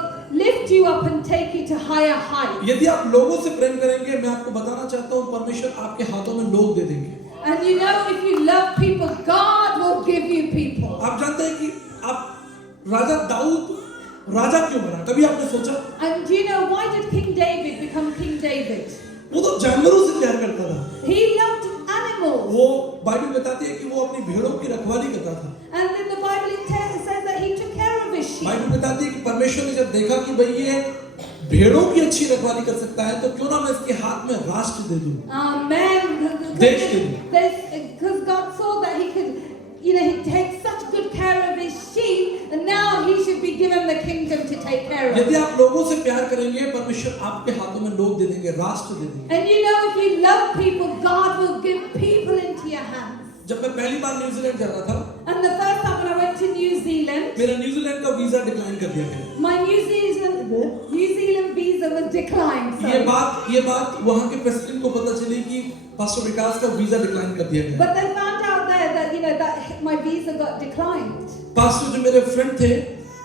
lift you up and take you to higher heights. यदि आप लोगों से प्रेम करेंगे, मैं आपको बताना चाहता हूँ, परमेश्वर आपके हाथों में लोग दे देंगे। And you know, if you love people, God will give you people. आप जानते हैं कि आप राजा दाऊद राजा क्यों बना? कभी आपने सोचा? And do you know why did King David become King David? वो तो जानवरों से प्यार करता था। He loved animals. वो बाइबल बताती है कि वो अपनी भेड़ों की रखवाली करता था। And in the Bible it says that he took care of his sheep. Bible बताती है कि परमेश्वर ने जब देखा कि भाई ये भेड़ों की अच्छी रखवाली कर सकता है, तो क्यों ना मैं इसके हाथ में राष्ट्र दे दूं। Amen. देश दे दूं। Because God saw that he could, you know, he takes such good care of his sheep, and now he should be given the kingdom to take care of. यदि आप लोगों से प्यार करेंगे, परमेश्वर आपके हाथों में लोग दे देंगे, राष्ट्र दे देंगे। And you know, if you love people, God will give people into your hands. जब मैं पहली बार न्यूजीलैंड जा रहा था, And the first time when I went to New Zealand, मेरा न्यूजीलैंड का वीजा डिक्लाइन कर दिया गया। my New Zealand visa was declined. ये बात वहाँ के प्रेसिडेंट को पता चली कि पास्टर विकास का वीजा डिक्लाइन कर दिया गया। But they found out there that, you know, that my visa got declined. Pastor जो मेरे फ्रेंड थे,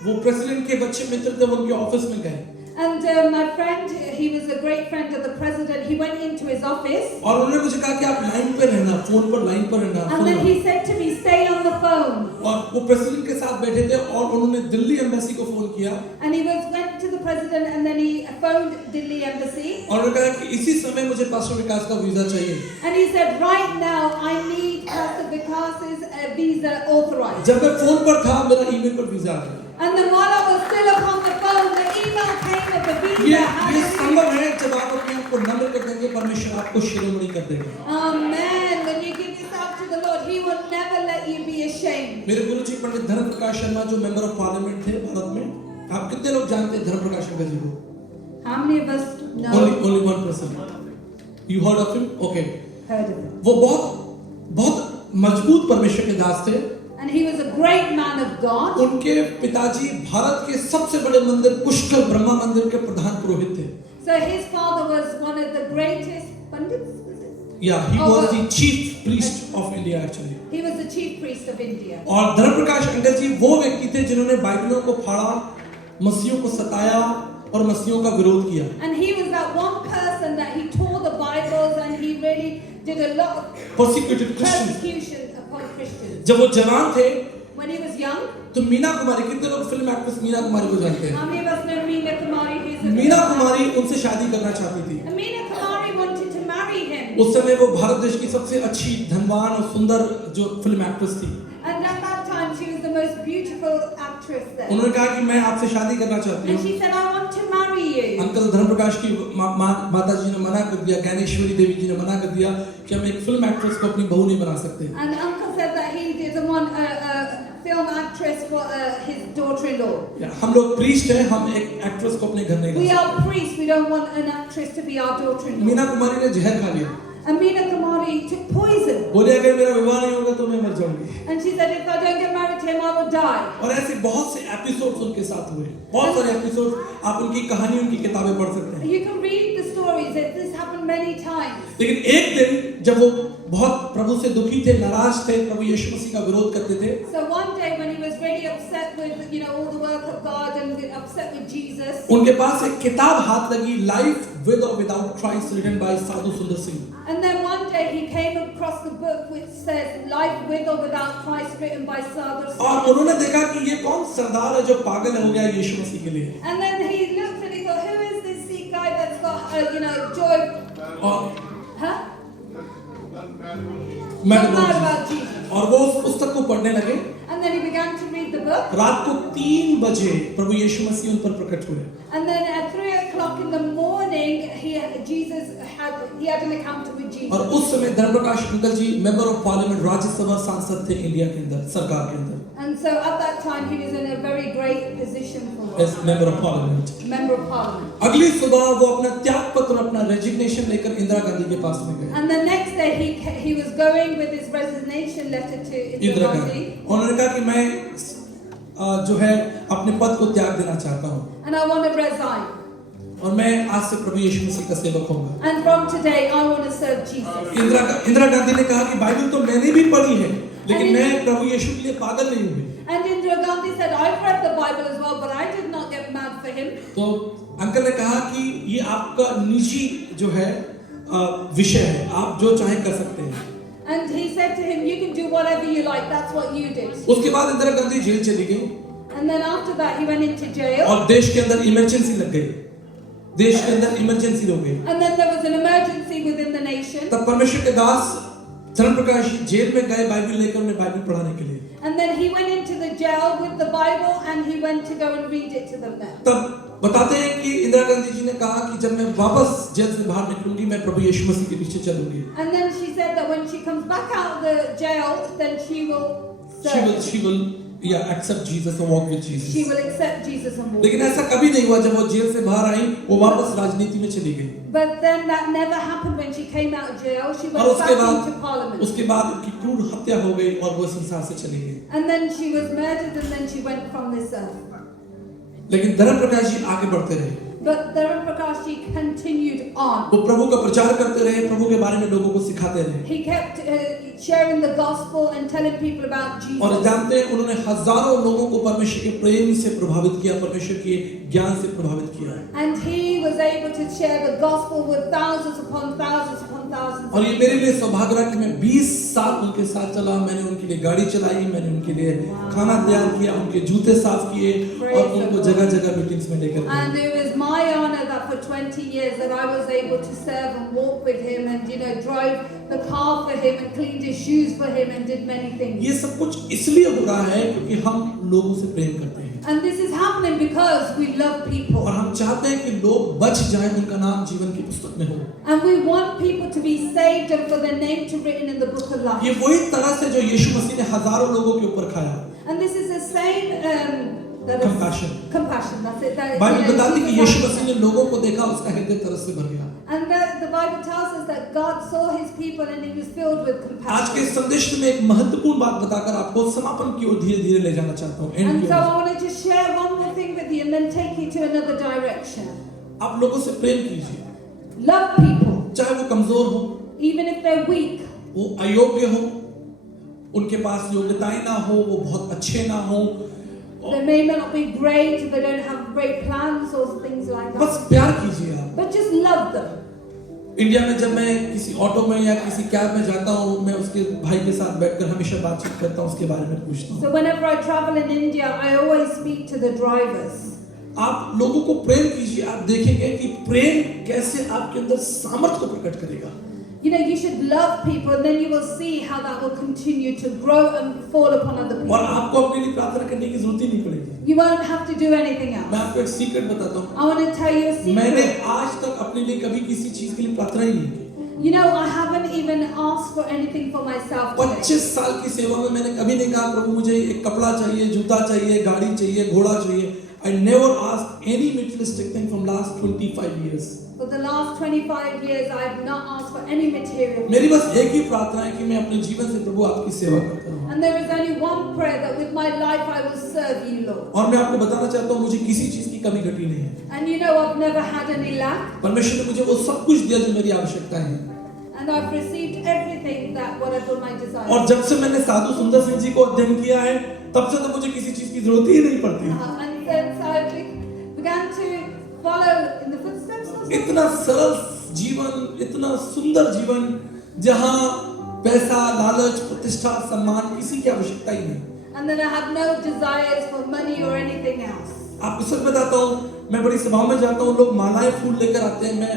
वो प्रेसिडेंट के बच्चे मित्र थे, वो उनके ऑफिस में गए। And my friend, he was a great friend of the president. He went into his office. और उन्होंने मुझे कहा कि आप लाइन पे रहना, फोन पर लाइन पर रहना। And then he said to me, stay on the phone. और वो प्रेसिडेंट के साथ बैठे थे और उन्होंने दिल्ली एम्बेसी को फोन किया। And he went to the president and then he phoned Delhi embassy. और उन्होंने कहा कि इसी समय मुझे पास्टर विकास का वीजा चाहिए। And he said, right now I need Pastor Vikas's visa authorized. जब मैं फोन पर था, मेरा ईमेल पर वीजा आ गया। And then while I was still upon the phone, the email came of the visa. ये संभव है जब आप अपने आप को नम्र कर देंगे, परमेश्वर आपको शिरोमणि कर देगा। Amen. When you give yourself to the Lord, He will never let you be ashamed. मेरे गुरुजी पंडित धर्म प्रकाश शर्मा जो मेंबर ऑफ पार्लियामेंट थे भारत में, आप कितने लोग जानते हैं धर्म प्रकाश शर्मा जी को? How many of us know? Only one person. You heard of him? Okay. Heard of him. वो बहुत मजबूत परमेश्वर के दास थे। And he was a great man of God. उनके पिताजी भारत के सबसे बड़े मंदिर पुष्कर ब्रह्मा मंदिर के प्रधान पुरोहित थे। So his father was one of the greatest pandits. Was it? Yeah, he was the chief priest of India actually. He was the chief priest of India. और धर्म प्रकाश अंकल जी वो व्यक्ति थे जिन्होंने बाइबलों को फाड़ा, मसीहों को सताया और मसीहों का विरोध किया। And he was that one person that he tore the Bibles and he really did a lot of Persecuted Christians. persecution upon Christians. जब वो जवान थे, When he was young, तो मीना कुमारी, कितने लोग फिल्म एक्ट्रेस मीना कुमारी को जानते हैं? how many of us know Meena Kumari? Who's a Meena Kumari उनसे शादी करना चाहती थी। And Meena Kumari wanted to marry him. उस समय वो भारत देश की सबसे अच्छी, धनवान और सुंदर जो फिल्म एक्ट्रेस थी। And at that time, she was the most beautiful actress there. उन्होंने कहा कि मैं आपसे शादी करना चाहती And हूँ। she said, I want to marry you. Uncle धर्म प्रकाश की माता जी ने मना कर दिया, ज्ञानेश्वरी देवी जी ने मना कर दिया कि हम एक फिल्म एक्ट्रेस को अपनी बहू नहीं बना सकते। And uncle said that he didn't want a film actress for his daughter-in-law. हम लोग प्रीस्ट हैं, हम एक एक्ट्रेस को अपने घर नहीं We La are priests. We don't want an actress to be our सकते। daughter-in-law. मीना कुमारी ने जहर खा लिया। And Meena Kumari took poison. बोले अगर मेरा विवाह नहीं होगा तो मैं मर जाऊंगी। And she said, if I don't get married to him, I will die. और ऐसे बहुत से एपिसोड्स उनके साथ हुए, बहुत सारे एपिसोड्स, आप उनकी कहानी, उनकी किताबें पढ़ सकते हैं। You can read the stories. This happened many times. लेकिन एक दिन जब वो बहुत प्रभु से दुखी थे, नाराज थे, प्रभु यीशु मसीह का विरोध करते थे, So one day when he was really upset with, you know, all the work of God and upset with Jesus, उनके पास एक किताब हाथ लगी, लाइफ विद और विदाउट क्राइस्ट, रिटन बाय साधु सुंदर Singh. and then one day he came across the book which says Life with or Without Christ, written by Sadhu और Sundar. उन्होंने देखा कि ये कौन सरदार है जो पागल हो गया यीशु मसीह के लिए। And then he looked and he thought, who is this Sikh guy that's got, you know, joy? और Huh? मैं Not mad about Jesus. और वो उस पुस्तक को पढ़ने लगे। And then he began to read the book. रात को 3 बजे प्रभु यीशु मसीह उन पर प्रकट हुए। And then at 3 o'clock in the morning, he had an encounter with Jesus. और उस समय Dharmprakash uncle ji member of parliament, Rajya Sabha सांसद थे इंडिया के अंदर, सरकार के अंदर, And so at that time he was in a very great position for as member of parliament. member of parliament. अगली सुबह वो अपना त्याग पत्र, अपना रेजिग्नेशन लेकर इंदिरा गांधी के पास में गए। And the next day he was going with his resignation letter to Indira Indira Gandhi, Gandhi. उन्होंने कहा कि मैं जो है अपने पद को त्याग देना चाहता हूँ And I want to resign. और मैं आज से प्रभु यीशु मसीह का सेवक होऊंगा। And from today I want to serve Jesus. Indira Gandhi ने कहा कि बाइबल तो मैंने भी पढ़ी है, लेकिन मैं प्रभु यीशु के लिए पागल नहीं हुई। And Indira Gandhi said, I've read the Bible as well, but I did not get mad for him. तो अंकल ने कहा कि ये आपका निजी जो है विषय है, आप जो चाहे कर सकते हैं। And he said to him, you can do whatever you like, that's what you did. उसके बाद इंदिरा गांधी जेल चली गई। And then after that, he went into jail. और देश के अंदर इमरजेंसी लग गई, देश के अंदर इमरजेंसी हो गई। And then there was an emergency within the nation. तब परमेश्वर के दास चरण प्रकाश जेल में गए बाइबल लेकर, उन्हें बाइबल पढ़ाने के लिए। And then he went into the jail with the Bible and he went to go and read it to them there. तब बताते हैं कि इंदिरा गांधी जी ने कहा कि जब मैं वापस जेल से बाहर निकलूंगी, मैं प्रभु यीशु मसीह के पीछे चलूंगी। And then she said that when she comes back out of the jail, then she will serve. accept Jesus and walk with Jesus. She will accept Jesus and walk. लेकिन ऐसा कभी नहीं हुआ। जब वो जेल से बाहर आई, वो वापस राजनीति में चली गई। But then that never happened when she came out of jail. She और went back into parliament. उसके बाद उनकी क्रूर हत्या हो गई और वो संसार से चली गई। And then she was murdered and then she went from this earth. लेकिन धर्म प्रकाश जी आगे बढ़ते रहे। But Dharam Prakash ji continued on. वो प्रभु का प्रचार करते रहे, प्रभु के बारे में लोगों को सिखाते रहे। He kept sharing the gospel and telling people about Jesus. और जानते हैं, उन्होंने हजारों लोगों को परमेश्वर के प्रेम से प्रभावित किया, परमेश्वर के ज्ञान से प्रभावित किया। And he was able to share the gospel with thousands upon thousands upon thousands. और ये मेरे लिए सौभाग्य रहा कि मैं 20 साल उनके साथ चला। मैंने उनके लिए गाड़ी चलाई, मैंने उनके लिए खाना तैयार किया, उनके जूते साफ किए और उनको जगह-जगह मीटिंग्स में लेकर गए। And it was my honor that for 20 years that I was able to serve and walk with him and drive the car for him and cleaned his shoes for him and did many things. ये सब कुछ इसलिए हो रहा है क्योंकि हम लोगों से प्रेम करते हैं। And this is happening because we love people. और हम चाहते हैं कि लोग बच जाएं, उनका नाम जीवन की पुस्तक में हो। And we want people to be saved and for their name to be written in the book of life. ये वही तरह से जो यीशु मसीह ने हजारों लोगों के ऊपर खाया। And this is the same Compassion. Compassion, that's it. Bible बताती है कि यीशु मसीह ने लोगों को देखा, उसका हृदय तरस से भर गया। And the Bible tells us that God saw his people and he was filled with compassion. आज के संदेश में एक महत्वपूर्ण बात बताकर आपको समापन की ओर धीरे-धीरे ले जाना चाहता हूँ। And so I wanted to share one more thing with you and then take you to another direction. आप लोगों से प्रेम कीजिए, Love people, चाहे वो कमजोर हो, even if they're weak, वो अयोग्य हो, उनके पास योग्यताएं ना हो, वो बहुत अच्छे ना हो। they may not be great, they don't have great plans or things like that. बस प्यार कीजिए आप। But just love them. India में जब मैं किसी ऑटो में या किसी कैब में जाता हूँ, मैं उसके भाई के साथ बैठकर हमेशा बातचीत करता हूँ, उसके बारे में पूछता हूँ। So whenever I travel in India, I always speak to the drivers. आप लोगों को प्रेम कीजिए, आप देखेंगे कि प्रेम कैसे आपके अंदर सामर्थ्य को प्रकट करेगा। You should love people and then you will see how that will continue to grow and fall upon other people. और आपको अपने लिए प्रार्थना करने की जरूरत ही नहीं पड़ेगी। You won't have to do anything else. मैं आपको एक सीक्रेट बताता हूँ। I want to tell you a मैंने secret. आज तक अपने लिए कभी किसी चीज के लिए प्रार्थना ही नहीं की। I haven't even asked for anything for myself today. 25 साल की सेवा में मैंने कभी नहीं कहा प्रभु मुझे एक कपड़ा चाहिए, जूता चाहिए, गाड़ी चाहिए, घोड़ा चाहिए। I never asked any materialistic thing from last 25 years. For the last 25 years, I have not asked for any material. मेरी बस एक ही प्रार्थना है कि मैं अपने जीवन से प्रभु आपकी सेवा करता रहूं। And there is only one prayer that with my life I will serve you, Lord. और मैं आपको बताना चाहता हूँ मुझे किसी चीज की कमी घटी नहीं है। And I've never had any lack. परमेश्वर ने मुझे वो सब कुछ दिया जो मेरी आवश्यकता है। And I've received everything that whatever my desire. और जब से मैंने साधु सुंदर सिंह जी को अध्ययन किया है, तब से तो मुझे किसी चीज की जरूरत ही नहीं पड़ती। And since I began to follow in the footsteps of इतना सरल जीवन, इतना सुंदर जीवन, जहाँ पैसा, लालच, प्रतिष्ठा, सम्मान किसी की आवश्यकता ही नहीं। And then I have no desires for money or anything else. आपको सच बताता हूँ, मैं बड़ी सभाओं में जाता हूँ, लोग मालाएं फूल लेकर आते हैं,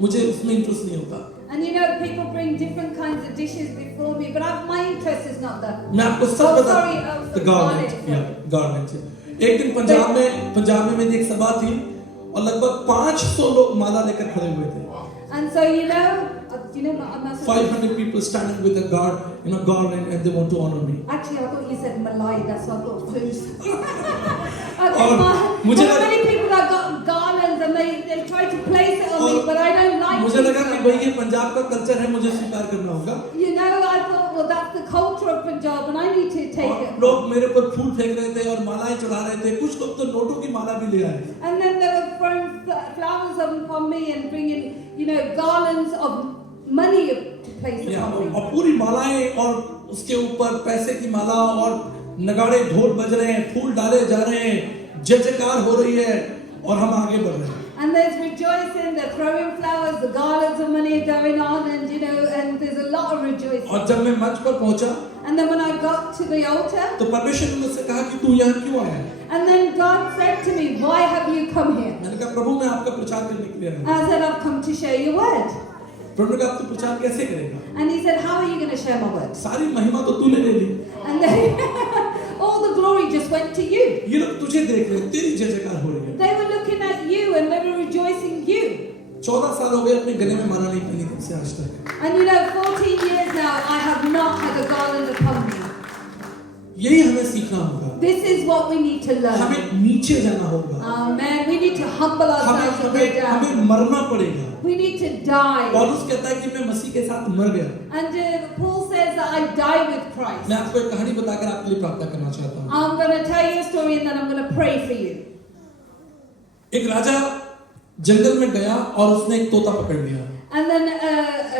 मुझे उसमें इंटरेस्ट नहीं होता। And people bring different kinds of dishes before me, but my interest is not that. मैं आपको सच बताता हूँ, गार्मेंट। एक दिन पंजाब में मेरी एक सभा थी और लगभग 500 लोग माला लेकर खड़े हुए थे। And so I'm 500 people standing with a garland and they want to honor me. Actually, I thought you said Malay, that's why I thought food. और मुझे there are many people that got garlands and they try to place it on me, but I don't like it. मुझे लगा कि भाई ये पंजाब का कल्चर है, मुझे स्वीकार करना होगा। I thought, well, that's the culture of Punjab and I need to take it. लोग मेरे पर फूल फेंक रहे थे और मालाएं चढ़ा रहे थे, कुछ लोग तो नोटों की माला भी ले आए। And then they were throwing flowers upon me and bringing, garlands of money to place upon me. और पूरी मालाएं और उसके ऊपर पैसे की माला और नगाड़े ढोल बज रहे हैं, फूल डाले जा रहे हैं, जय जयकार हो रही है और हम आगे बढ़ रहे हैं। And there's rejoicing, they're throwing flowers, the garlands of money are going on, and and there's a lot of rejoicing. और जब मैं मंच पर पहुंचा And then when I got to the altar, तो परमेश्वर ने मुझसे कहा कि तू यहाँ क्यों आया? and then God said to me, why have you come here? मैंने कहा प्रभु मैं आपका प्रचार करने के लिए आया हूँ। I said, I've come to share your word. प्रभु ने कहा तू प्रचार कैसे करेगा? And he said, how are you going to share my word? सारी महिमा तो तूने ले ली। And then all the glory just went to you. ये लोग तुझे देख रहे हैं, तेरी जय जयकार हो रही है। They were looking at you and they were rejoicing you. 14 साल हो गए अपने गले में माला नहीं पहनी तब से आज तक। And 14 years now, I have not had a garland upon me. यही हमें सीखना होगा। This is what we need to learn. हमें नीचे जाना होगा। Amen. We need to humble ourselves and go down. हमें मरना पड़ेगा। We need to die. पौलुस कहता है कि मैं मसीह के साथ मर गया। And Paul says that I die with Christ. मैं आपको एक कहानी बताकर आपके लिए प्रार्थना करना चाहता हूँ। I'm going to tell you a story and then I'm going to pray for you. एक राजा जंगल में गया और उसने एक तोता पकड़ लिया। And then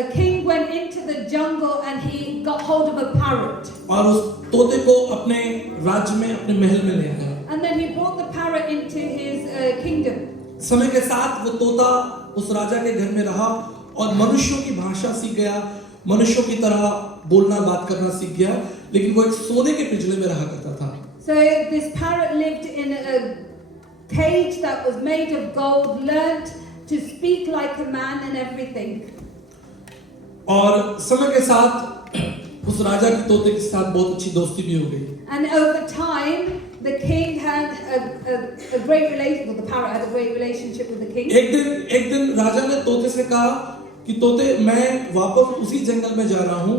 a king went into the jungle and he got hold of a parrot. और उस तोते को अपने राज्य में अपने महल में ले आया। And then he brought the parrot into his kingdom. समय के साथ वो तोता उस राजा के घर में रहा और मनुष्यों की भाषा सीख गया, मनुष्यों की तरह बोलना बात करना सीख गया, लेकिन वो एक सोने के पिंजरे में रहा करता था। So this parrot lived in a cage that was made of gold, learned to speak like a man and everything. और समय के साथ उस राजा की तोते के साथ बहुत अच्छी दोस्ती भी हो गई। And over time, the king had a great relationship, well, the parrot had a great relationship with the king. एक दिन राजा ने तोते से कहा कि तोते मैं वापस उसी जंगल में जा रहा हूँ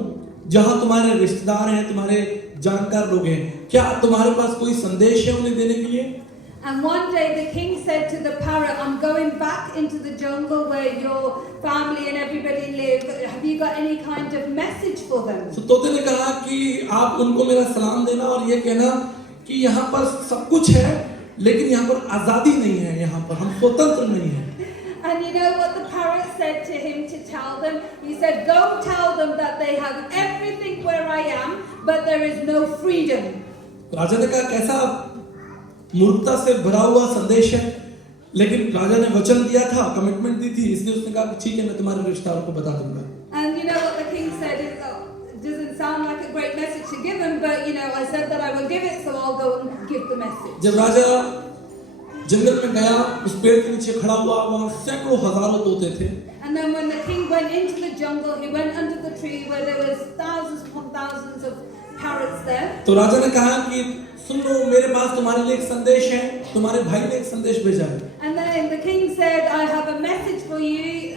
जहाँ तुम्हारे रिश्तेदार हैं, तुम्हारे जानकार लोग हैं, क्या तुम्हारे पास कोई संदेश है उन्हें देने के लिए? And one day the king said to the parrot, I'm going back into the jungle where your family and everybody live. Have you got any kind of message for them? तो तोते ने कहा कि आप उनको मेरा सलाम देना और ये कहना कि यहाँ पर सब कुछ है, लेकिन यहाँ पर आजादी नहीं है, यहाँ पर हम स्वतंत्र नहीं हैं। And you know what the parrot said to him to tell them? He said, go tell them that they have everything where I am, but there is no freedom. राजा ने कहा कैसा मूर्खता से भरा हुआ संदेश है, लेकिन राजा ने वचन दिया था, कमिटमेंट दी थी, इसलिए उसने कहा कि ठीक है मैं तुम्हारे रिश्तेदारों को बता दूंगा। And you know what the king said is, it doesn't sound like a great message to give him, but I said that I will give it, so I'll go and give the message. जब राजा जंगल में गया, उस पेड़ के नीचे खड़ा हुआ, वहाँ सैकड़ों हजारों तोते थे। And then when the king went into the jungle, he went under the tree where there was thousands upon thousands of parrots there. तो राजा ने कहा कि सुन लो, मेरे पास तुम्हारे लिए एक संदेश है, तुम्हारे भाई ने एक संदेश भेजा है। And then the king said, I have a message for you.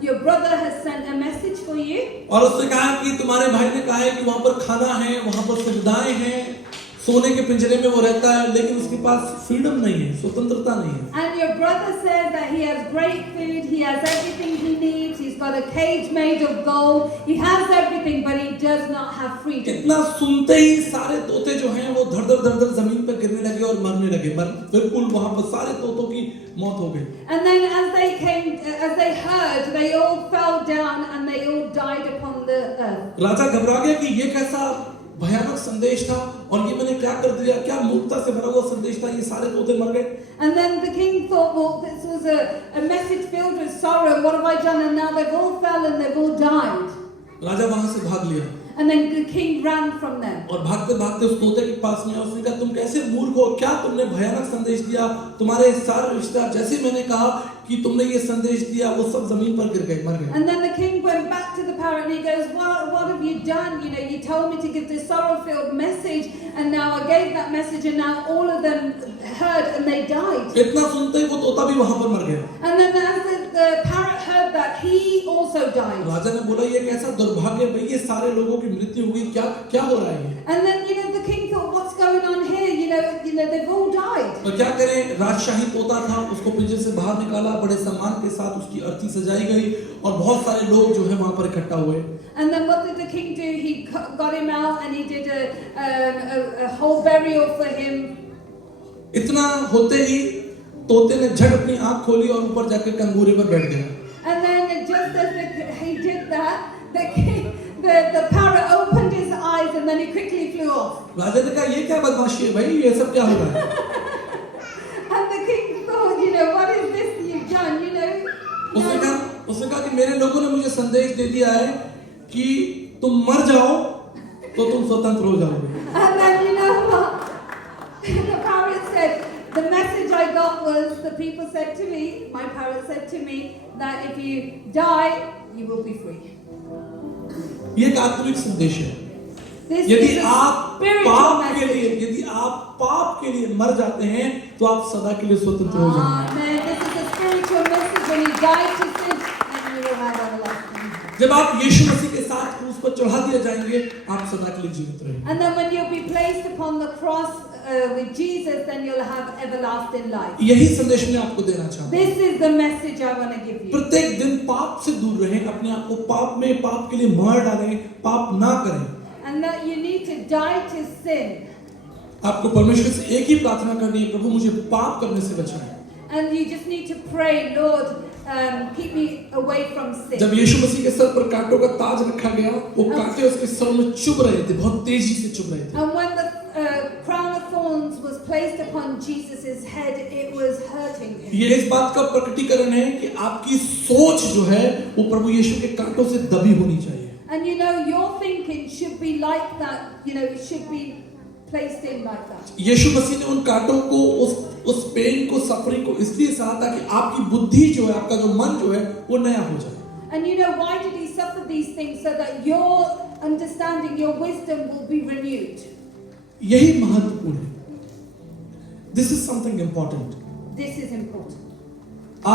Your brother has sent a message for you. और उसने कहा कि तुम्हारे भाई ने कहा है कि वहाँ पर खाना है, वहाँ पर सुविधाएं हैं, सोने के पिंजरे में वो रहता है, लेकिन उसके पास फ्रीडम नहीं है, स्वतंत्रता नहीं है। And your brother said that he has great food, he has everything he needs, he's got a cage made of gold, he has everything, but he does not have freedom. इतना सुनते ही सारे तोते जो हैं वो धड़-धड़ जमीन पर गिरने लगे और मरने लगे। बिल्कुल वहाँ पर सारे तोतों की मौत हो गई। And then as they heard, they all fell down and they all died upon the earth. राजा घबरा गया कि ये कैसा भयानक संदेश था और ये मैंने क्या कर दिया, क्या मूर्खता से भरा हुआ संदेश था, ये सारे तोते मर गए। And then the king thought, well, this was a message filled with sorrow. What have I done? And now they've all fell and they've all died. राजा वहां से भाग लिया And then the king ran from them. और भागते भागते उस तोते के पास में उसने कहा तुम कैसे मूर्ख हो, क्या तुमने भयानक संदेश दिया, तुम्हारे सारे रिश्तेदार जैसे मैंने कहा कि तुमने ये संदेश दिया वो सब जमीन पर गिर गए, मर गए। And then the king went back to the parrot and he goes, what have you done? You told me to give this sorrow-filled message and now I gave that message and now all of them heard and they died. इतना सुनते ही वो तोता भी वहां पर मर गया। And then as the parrot heard that, he also died. राजा ने बोला ये कैसा दुर्भाग्य भाई, ये सारे लोगों की मृत्यु हुई, क्या हो रहा है? And then the king thought, what's going on here? They've all died. तो क्या करें, राजशाही तोता था, उसको पिंजरे से बाहर निकाला, बड़े सम्मान के साथ उसकी अर्थी सजाई गई और बहुत सारे लोग जो है वहां पर इकट्ठा हुए। And then what did the king do? He got him out and he did a whole burial for him. इतना होते ही तोते ने झट अपनी आंख खोली और ऊपर जाकर कंगूरे पर बैठ गया। And then just as he did that, the parrot opened his eyes and then he quickly flew off. राजा ने कहा ये क्या बदमाशी है भाई, ये सब क्या हो रहा है? And the king thought, what is this you've done? मेरे लोगों ने मुझे संदेश दे दिया है कि तुम मर जाओ तो तुम स्वतंत्र हो जाओगे। And then you know what? The parrot said, the message I got was, the people said to me, my parrot said to me, that if you die, you will be free. ये एक आत्मिक संदेश है। This यदि is a आप spiritual पाप के लिए, message. यदि आप पाप के लिए मर जाते हैं तो आप सदा के लिए स्वतंत्र हो जाएंगे। Amen. This is a spiritual message. When you die to sin, and you will have everlasting life. जब आप यीशु मसीह के साथ क्रूस पर चढ़ा दिए जाएंगे, आप सदा के लिए जीवित रहेंगे। And then when you'll be placed upon the cross with Jesus, then you'll have everlasting life. यही संदेश मैं आपको देना चाहता हूँ। This is the message I want to give you. प्रत्येक दिन पाप से दूर रहें, अपने आप को पाप में, पाप के लिए मार डालें, पाप ना करें। And that you need to die to sin. आपको परमेश्वर से एक ही प्रार्थना करनी है, प्रभु मुझे पाप करने से बचाएं। And you just need to pray, Lord, keep me away from sin. जब यीशु मसीह के सर पर कांटों का ताज रखा गया, वो कांटे उसके सर में चुभ रहे थे, बहुत तेजी से चुभ रहे थे। And when the crown of thorns was placed upon Jesus' head, it was hurting him. ये इस बात का प्रकटीकरण है कि आपकी सोच जो है वो प्रभु यीशु के कांटों से दबी होनी चाहिए। And you know, your thinking should be like that. You know, it should be placed in like that. यीशु मसीह ने उन कांटों को, उस पेन को, सफरिंग को इसलिए सहा ताकि आपकी बुद्धि जो है, आपका जो मन जो है, वो नया हो जाए। And you know, why did he suffer these things? So that your understanding, your wisdom will be renewed. यही महत्वपूर्ण है। This is something important. This is important.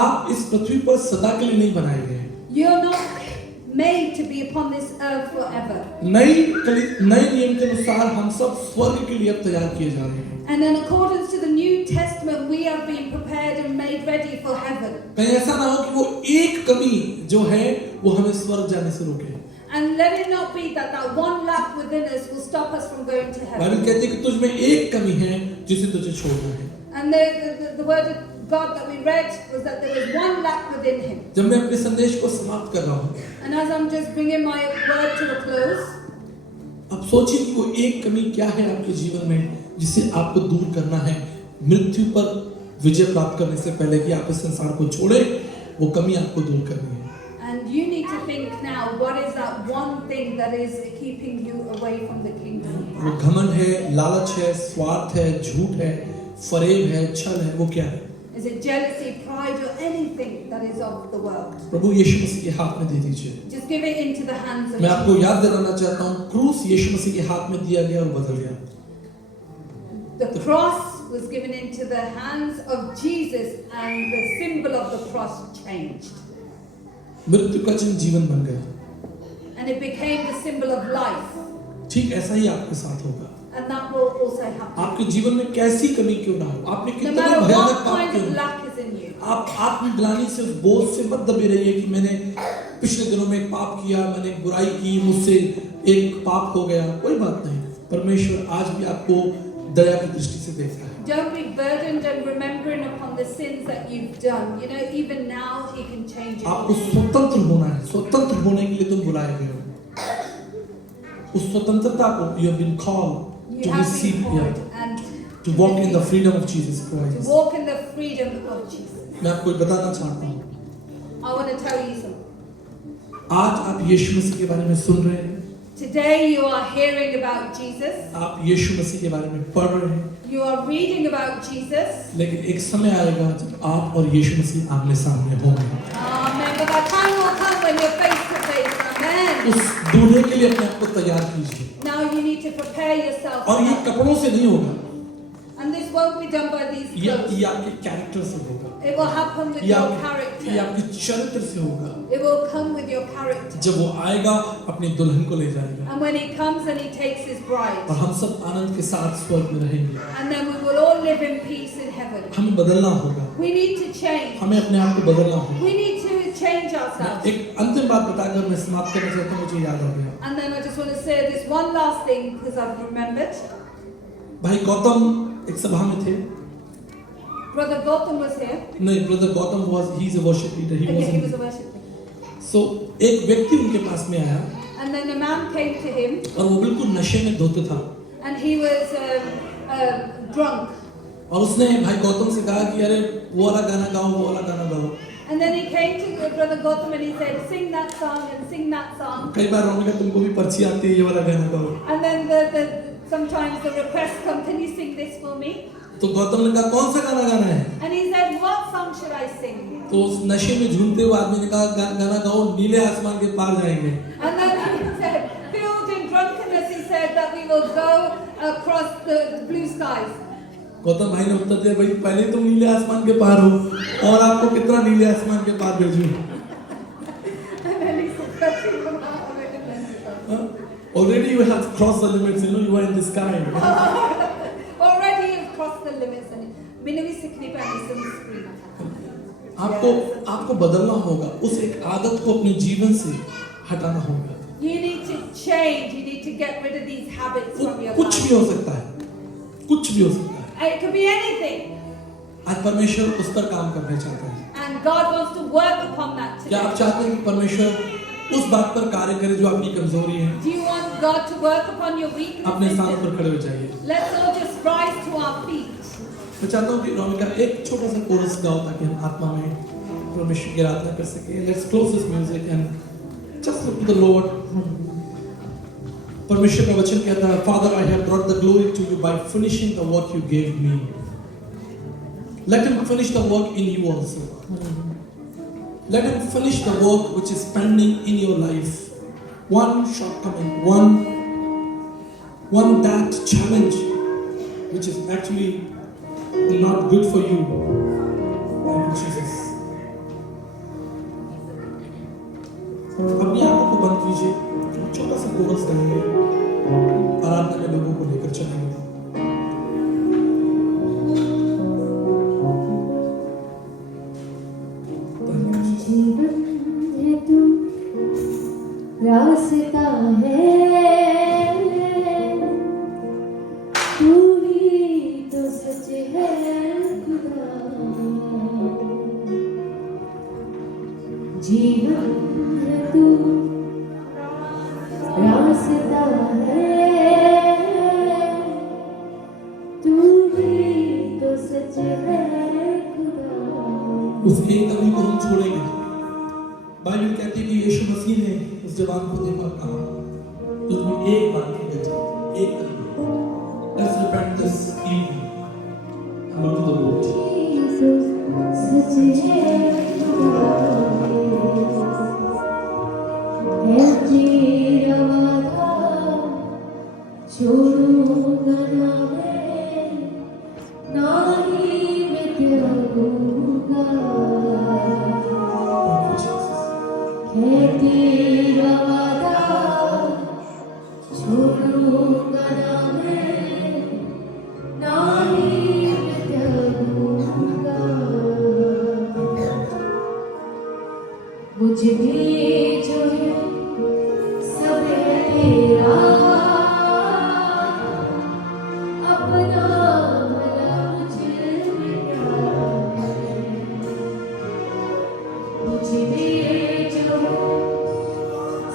आप इस पृथ्वी पर सदा के लिए नहीं बनाए गए हैं। You're not made to be upon this earth forever. नए नियम के अनुसार हम सब स्वर्ग के लिए अब तैयार किए जा रहे हैं। And in accordance to the New Testament, we have been prepared and made ready for heaven. कहीं ऐसा ना हो कि वो एक कमी जो है वो हमें स्वर्ग जाने से रोके। And let it not be that that one lack within us will stop us from going to heaven. Bible कहती है कि तुझ में एक कमी है जिसे तुझे छोड़ना है। And the word of God that we read was that there was one lack within him. जब मैं अपने संदेश को समाप्त कर रहा हूँ, And as I'm just bringing my word to a close, अब सोचिए कि वो एक कमी क्या है आपके जीवन में जिसे आपको दूर करना है मृत्यु पर विजय प्राप्त करने से पहले कि आप इस संसार को छोड़े, वो कमी आपको दूर करनी है। and you need to think now, what is that one thing that is keeping you away from the kingdom? वो घमंड है, लालच है, स्वार्थ है, झूठ है, फरेब है, छल है, वो क्या है? Is it jealousy, pride, or anything that is of the world? प्रभु यीशु मसीह के हाथ में दे दीजिए। Just give it into the hands of मैं आपको Jesus. याद दिलाना चाहता हूँ, क्रूस यीशु मसीह के हाथ में दिया गया और बदल गया। The cross was given into the hands of Jesus, and the symbol of the cross changed. मृत्यु का चिन्ह जीवन बन गया। And it became the symbol of life. ठीक ऐसा ही आपके साथ होगा। And that will also happen. आपके जीवन में कैसी कमी क्यों ना हो, आपने No कितने matter भयानक what पाप kind क्यों of ना हो, lack is in you. आप आत्मग्लानि से, उस बोझ से मत दबे रहिए कि मैंने पिछले दिनों में एक पाप किया, मैंने एक बुराई की, मुझसे एक पाप हो गया। कोई बात नहीं, परमेश्वर आज भी आपको दया की दृष्टि से देख रहा है। Don't be burdened and remembering upon the sins that you've done. You know, even now He can change आपको it. स्वतंत्र होना है, स्वतंत्र होने के लिए तुम बुलाए गए हो। उस स्वतंत्रता को you have been called You to have receive, been called and to walk in the freedom of Jesus to Christ। walk in the freedom of Jesus. मैं आपको बताना चाहता हूँ, I want to tell you something. आज आप यीशु मसीह के बारे में सुन रहे हैं, Today you are hearing about Jesus. आप यीशु मसीह के बारे में पढ़ रहे हैं, You are reading about Jesus. लेकिन एक समय आएगा जब आप और यीशु मसीह आमने सामने होंगे। Amen. But that time will come when you're face to face. Amen. उस दूल्हे के लिए अपने आप को तैयार कीजिए, Now you need to prepare yourself. और ये कपड़ों से नहीं होगा, And this won't be done by these clothes. ये आपके कैरेक्टर से होगा, It will happen with ये your ये character. आपके चरित्र से होगा। It will come with your character. जब वो आएगा अपनी दुल्हन को ले जाएगा, And when He comes and He takes His bride. और हम सब आनंद के साथ स्वर्ग में रहेंगे। And then we will all live in peace in heaven. हमें बदलना होगा, We need to change. हमें अपने आप को बदलना होगा। We need to change ourselves. एक अंतिम बात बताकर मैं समाप्त करना चाहता हूँ, मुझे याद आ गया। And then I just want to say this one last thing because I've remembered. भाई गौतम एक सभा में थे, Brother Gautam was here. नहीं, brother Gautam was he is a worship leader, he Okay, he was was a worship leader. so एक व्यक्ति उनके पास में आया And then a man came to him और वो बिल्कुल नशे में धोते था, and he was drunk. और उसने भाई गौतम से कहा कि अरे वो वाला गाना गाओ, वो वाला गाना गाओ। And then he came to Brother Gautam and he said, sing that song and sing that song. कई बार रोमिका तुमको भी पर्ची आती है ये वाला गाना गाओ. And then sometimes the requests come, can you sing this for me? तो गौतम ने कहा कौन सा गाना गाना है? And he said, what song should I sing? तो उस नशे में झूमते हुए आदमी ने कहा गाना गाओ नीले आसमान के पार जाएंगे. And then he said, filled in drunkenness, he said that we will go across the blue skies. Gautam भाई ने उत्तर दिया भाई पहले तुम नीले आसमान के पार हो और आपको कितना नीले आसमान के पार भेजूं. And then he said, "But you come out of it and Already you have crossed the limits, you know, you are in the sky. already you've crossed the limits and मैंने भी सीखनी पड़ी संस्कृत. आपको बदलना होगा, उस एक आदत को अपने जीवन से हटाना होगा. You need to change. You need to get rid of these habits from your कुछ life. भी हो सकता है, कुछ भी हो सकता है. It could be anything. आज परमेश्वर उस पर काम करना चाहता है. And God wants to work upon that क्या आप today. चाहते हैं कि परमेश्वर उस बात पर कार्य करे जो आपकी कमजोरी है? Do you want God to work upon your अपने स्थान weaknesses? पर खड़े हो जाइए. Let's all just rise to our feet. मैं चाहता हूँ कि रोमिका एक छोटा सा कोरस गाओ ताकि हम आत्मा में परमेश्वर की आराधना कर सके. Let's close this music and just look to the Lord. परमेश्वर का वचन कहता है, Father, I have brought the glory to you by finishing the work you gave me. Let him finish the work in you also. Let him finish the work which is pending in your life. One shortcoming, one that challenge which is actually not good for you. Thank you, Jesus. अपनी आंखों को बंद कीजिए. छोटा सा कोरस गाएंगे. आराधना में लोगों को लेकर चलेंगे. जीवन है तू रास्ता है तू ही तो सच है खुदा जीवन है तू रास्ता है तू ही तो सच है खुदा उस एक कमी को हम छोड़ेंगे. बाइबल कहती है कि यीशु मसीह ने उस जवान को देखा और कहा तुम एक बात की बेटा एक कमी. Let's repent this evening. Come to the Lord. सच है तेरा वादा छोड़ूंगा ना मैं ना ही मैं त्यागूंगा तेरा वादा छोड़ूंगा ना मैं ना ही मैं त्यागूंगा मुझ में जो है सब है तेरा अपना भला मुझ में क्या है मुझ में जो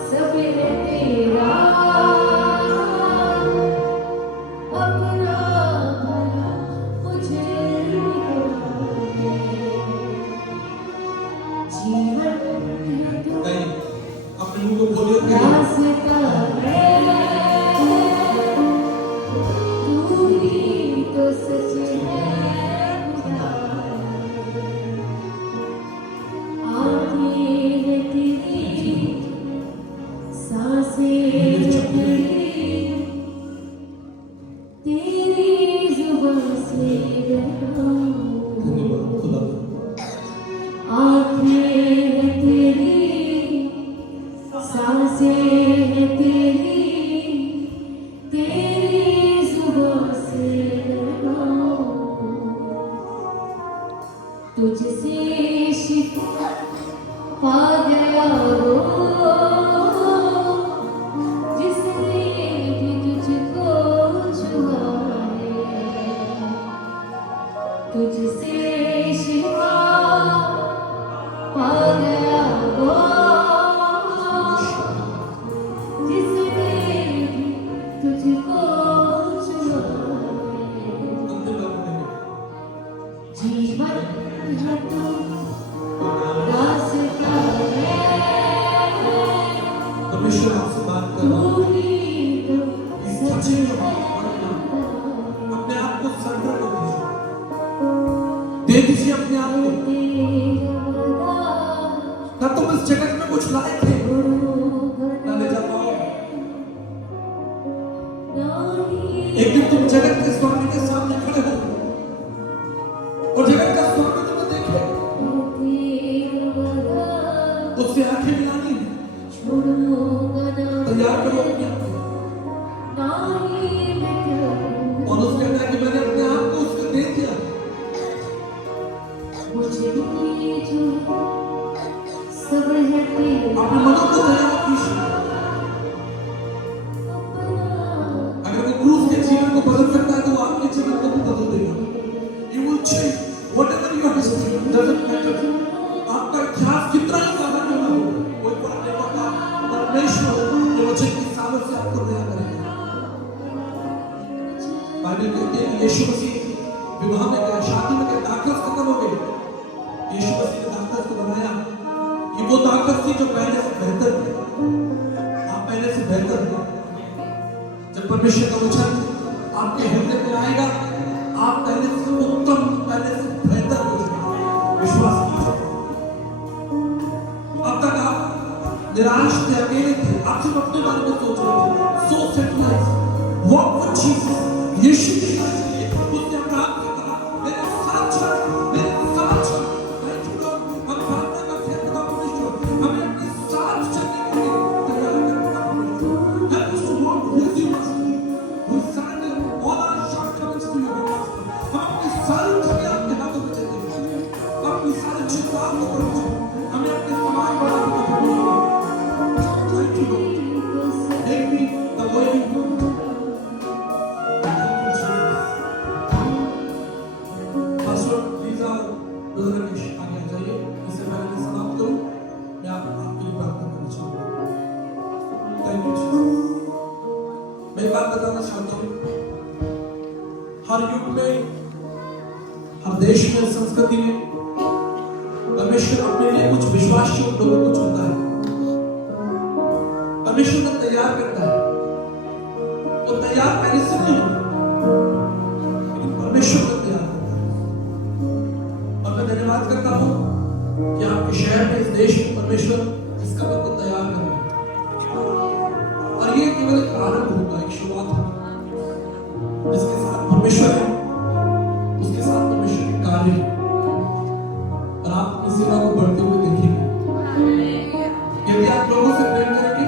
सब है तेरा अपना भला मुझे जीवन है तू नहीं, अपने मुंह को बोलिए कि रास्ता है तू ही तो सच है खुदा आँखें हैं तेरी सांसें हैं तेरी जुबान से डराऊं धन्यवाद खुदा. आँखें हैं तेरी सांसें हैं तेरी जुबान से डराऊं तुझसे शिफा पा गया वो जिसने भी तुझको छुआ है तुझसे शिफा पा गया वो जिसने भी तुझको छुआ है जीवन है तू अपने आप को सरेंडर कर दीजिए, दे दीजिए अपने आप को। ना तुम इस जगत में कुछ लायक थे, ना ले जा पाओ। एक दिन तुम जगत के स्वामी के सामने खड़े हो और जगत का स्वामी तुम्हें देखे, उससे आंखें मिलानी है। तैयार करो अपने आप को। और उसके कहता है कि मैंने अपने आप को उसको दे दिया। अपने मनों को तैयार कीजिए। अगर वो क्रूस के जीवन को बदल सकता है तो वो आपके जीवन को भी बदल देगा। You will change whatever your history doesn't matter. आपका इतिहास कितना ही ज्यादा क्यों ना हो, कोई फर्क नहीं पड़ता। परमेश्वर ये वचन की सामर्थ से आपको नया करेगा। बाइबल कहती है कि यीशु मसीह विवाह में गए, शादी में गए, दाखरस खत्म हो गए। यीशु मसीह ने दाखरस को बनाया। ये वो दाखरस थी जो पहले से बेहतर थी। आप पहले से बेहतर थे। जब परमेश्वर का वचन आपके हृदय में आएगा, आप पहले से उत्तम, पहले से बेहतर हो जाएंगे। विश्वास कीजिए। अब तक आप निराश थे, अकेले थे, आप सिर्फ अपने बारे में सोच रहे थे। So settled. Walk with Jesus. यीशु के साथ चलिए। उसने अपना आप से कहा, मेरे साथ चल, मेरे साथ चल। नहीं छोड़ो, हम प्रार्थना करते हैं खुदा परमेश्वर, हमें अपने साथ चलने के लिए तैयार करना परमेश्वर। Help us to walk with you, Master. We surrender all our shortcomings to you, Master. हम अपनी सारी कमियां आपके हाथों में देते हैं। अपनी सारी चिंता आपको परमेश्वर, हमें अपने समान बनाने का परमेश्वर। Thank you, Lord. Make me the way you want. हर युग में, हर देश में, संस्कृति में परमेश्वर अपने लिए कुछ विश्वासी लोगों को चुनता है। परमेश्वर को तैयार करता है। वो तैयार पहले से नहीं होता, लेकिन परमेश्वर को तैयार करता है। और मैं धन्यवाद करता हूं कि आपके शहर में, इस देश में परमेश्वर इस कदम को तैयार कर रहे हैं। और ये केवल एक आरंभ होगा, एक शुरुआत होगी। जिसके साथ परमेश्वर है, उसके साथ परमेश्वर के कार्य है। और आप अपनी सेवा को बढ़ते हुए देखेंगे। यदि आप लोगों से प्रेम करेंगे,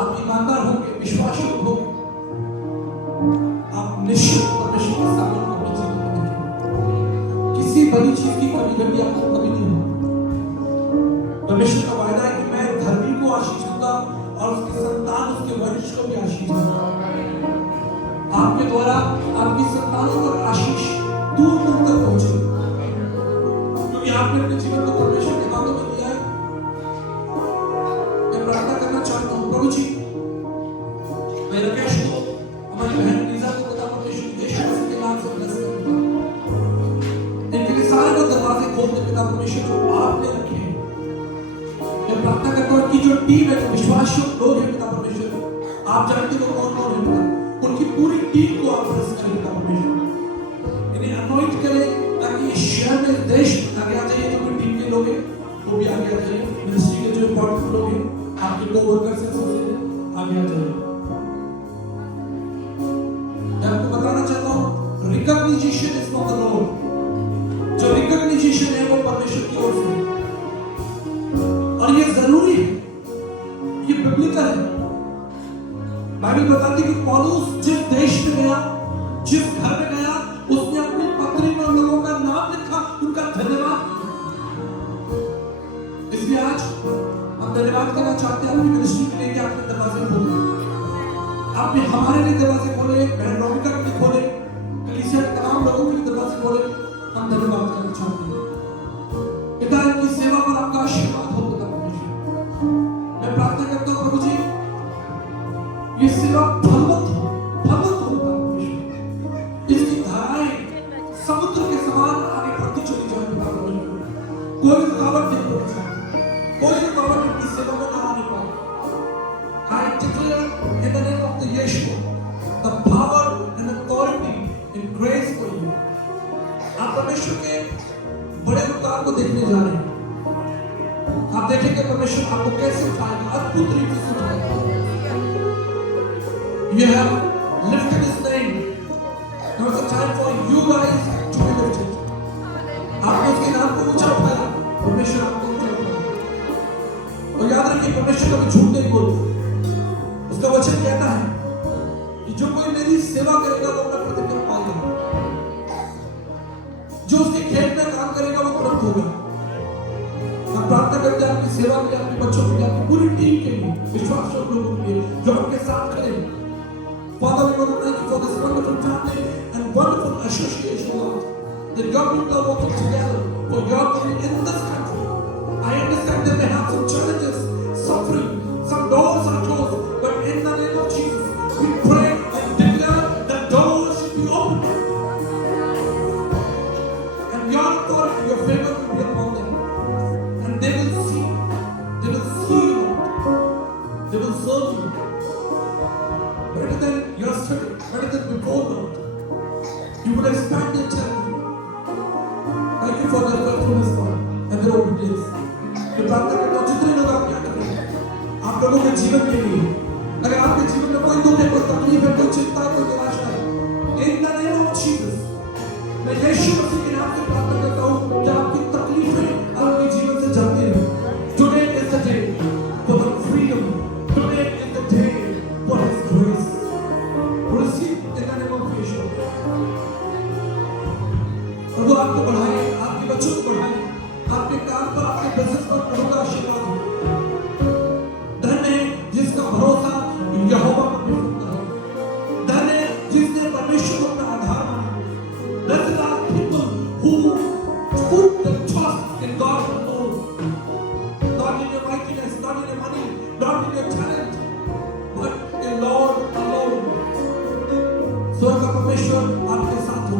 आप ईमानदार होंगे, विश्वासी होंगे, आप निश्चित परमेश्वर के सामने अपने जीवन में देखेंगे। किसी बड़ी चीज की कमी कभी आपको कभी नहीं होगी। परमेश्वर का वायदा है कि मैं धर्मी को आशीष दूंगा और उसके संतान, उसके वंश को भी आशीष दूंगा। आपके द्वारा आपकी संतानों पर आशीष दूर दूर तक पहुंचे, क्योंकि आपने अपने जीवन को परमेश्वर के हाथों में दिया है। मैं प्रार्थना करना चाहता हूं, प्रभु जी, मैं राकेश को, हमारी बहन लीजा को खुदा परमेश्वर यीशु मसीह के नाम से ब्लेस करता हूं। इनके लिए सारे को दरवाजे खोलते पिता परमेश्वर जो आपने रखे हैं। मैं प्रार्थना करता हूं कि जो टीम है, विश्वासी लोग हैं पिता परमेश्वर, आप जानते हो कौन कौन है पिता, उनकी पूरी टीम को आप ब्लेस करें पिता परमेश्वर। इन्हें अनॉइंट करें ताकि इस शहर में, देश में आगे आ जाइए। जो टीम के लोग हैं वो भी आगे आ जाइए। मिनिस्ट्री के जो इंपॉर्टेंट लोग हैं, आपके कोवर्कर्स हैं, आगे आ जाइए। मैं आपको बताना चाहता हूँ, recognition is from the Lord. जो रिकॉग्निशन है वो परमेश्वर की ओर से, और ये जरूरी है, ये बिब्लिकल है। बाइबल बताती है कि पौलुस जिस देश में गया, जिस घर में गया, उसने अपनी पत्री में उन लोगों का नाम लिखा, उनका धन्यवाद किया। इसलिए आज हम धन्यवाद करना चाहते हैं अपनी मिनिस्ट्री के लिए कि आपने दरवाजे खोले, आपने हमारे लिए दरवाजे खोले, बहन रोमिका के लिए खोले, कलीसिया के तमाम लोगों के लिए दरवाजे खोले। हम धन्यवाद करना चाहते हैं पिता, इनकी सेवा पर आपका आशीर्वाद हो पिता परमेश्वर। मैं प्रार्थना करता हूँ प्रभु जी, ये सेवा फलवत हो पिता परमेश्वर। इसकी धाराएं समुद्र के समान आगे बढ़ती चली जाए पिता परमेश्वर। कोई रुकावट नहीं होनी चाहिए, कोई रुकावट इनकी सेवा में ना आने पाए। I declare in the name of the Yeshua देखने जा रहे हैं। आप देखेंगे परमेश्वर आपको कैसे उठाएगा, अद्भुत तरीके से उठाएगा। You have lifted his name. Now it's a time for you guys to be lifted. आपने उसके नाम को ऊंचा उठाया, परमेश्वर आपको ऊंचा उठाएगा। और याद रखिए परमेश्वर कभी झूठ नहीं बोलता। उसका वचन कहता है कि जो कोई मेरी सेवा करेगा वो अपना प्रतिफल पाएगा, जो उसके खेत में काम करेगा वो तुरंत होगा। हम प्रार्थना करते हैं आपकी सेवा के लिए, आपके बच्चों के लिए, आपकी पूरी टीम के लिए, विश्वास लोगों के लिए जो आपके साथ खड़े हैं। Father, we want to thank you for this wonderful family and wonderful association, Lord. That your people are working together for your glory in this country. I understand they may have some challenges, suffering, some doors are closed, but in the name of Jesus, we pray and declare that doors should be opened. And your authority, your favor will be upon them. And they will see, Lord. They will serve you. Better than yesterday, better than before, Lord. You will expand their territory. Thank you for their faithfulness, Lord, and their obedience. मैं प्रार्थना करता हूँ जितने लोग आप यहाँ कर रहे हैं, आप लोगों के जीवन के लिए, अगर आपके जीवन में कोई दुख है, कोई तकलीफ है, कोई चिंता है, कोई निराशा है, in the name of Jesus, मैं यीशु मसीह के नाम से प्रार्थना करता हूँ कि आपकी तकलीफें आपके जीवन से जाती रहें. Today is the day for the freedom. Today is the day for His grace. Receive in the name of Jesus. प्रभु आपको बढ़ाए, आपके बच्चों को बढ़ाए, आपके काम पर, आपके बिजनेस पर प्रभु का आशीर्वाद हो। धन्य है जिसका भरोसा यहोवा पर होता है। धन्य है जिसने परमेश्वर को अपना आधार माना। Blessed are people who put their trust in God alone, not in your mightiness, not in your money, not in your talent, but in Lord alone. स्वर्ग का परमेश्वर आपके साथ हो।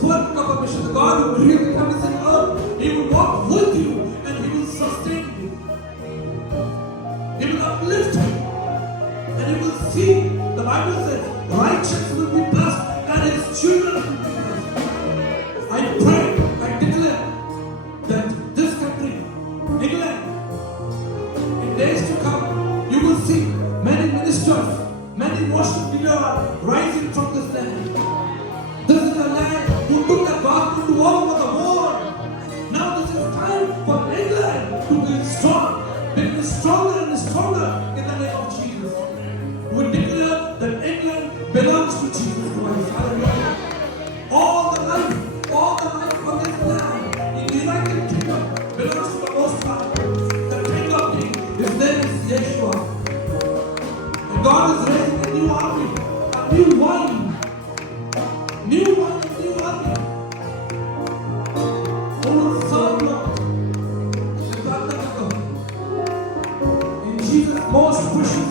स्वर्ग का परमेश्वर, the God who created heavens and earth, He will walk with you and He will sustain you. He will uplift you and He will see. The Bible says, righteous will be blessed and His children will be blessed. I pray, I declare that this country, England, in days to come, you will see many ministers, many worship leaders rising from this land. This is a land who took the gospel to all over the world. Now this is time for England to be strong, become stronger and stronger in the name of Jesus. We declare that England belongs to Jesus Christ. Hallelujah. All the life on this land in the United Kingdom belongs to the Most High. The King of Kings, His name is Yeshua. And God is raising a new army, a new wine. New wine, a new army. Who will serve Lord. And प्रार्थना करता हूँ in Jesus' most precious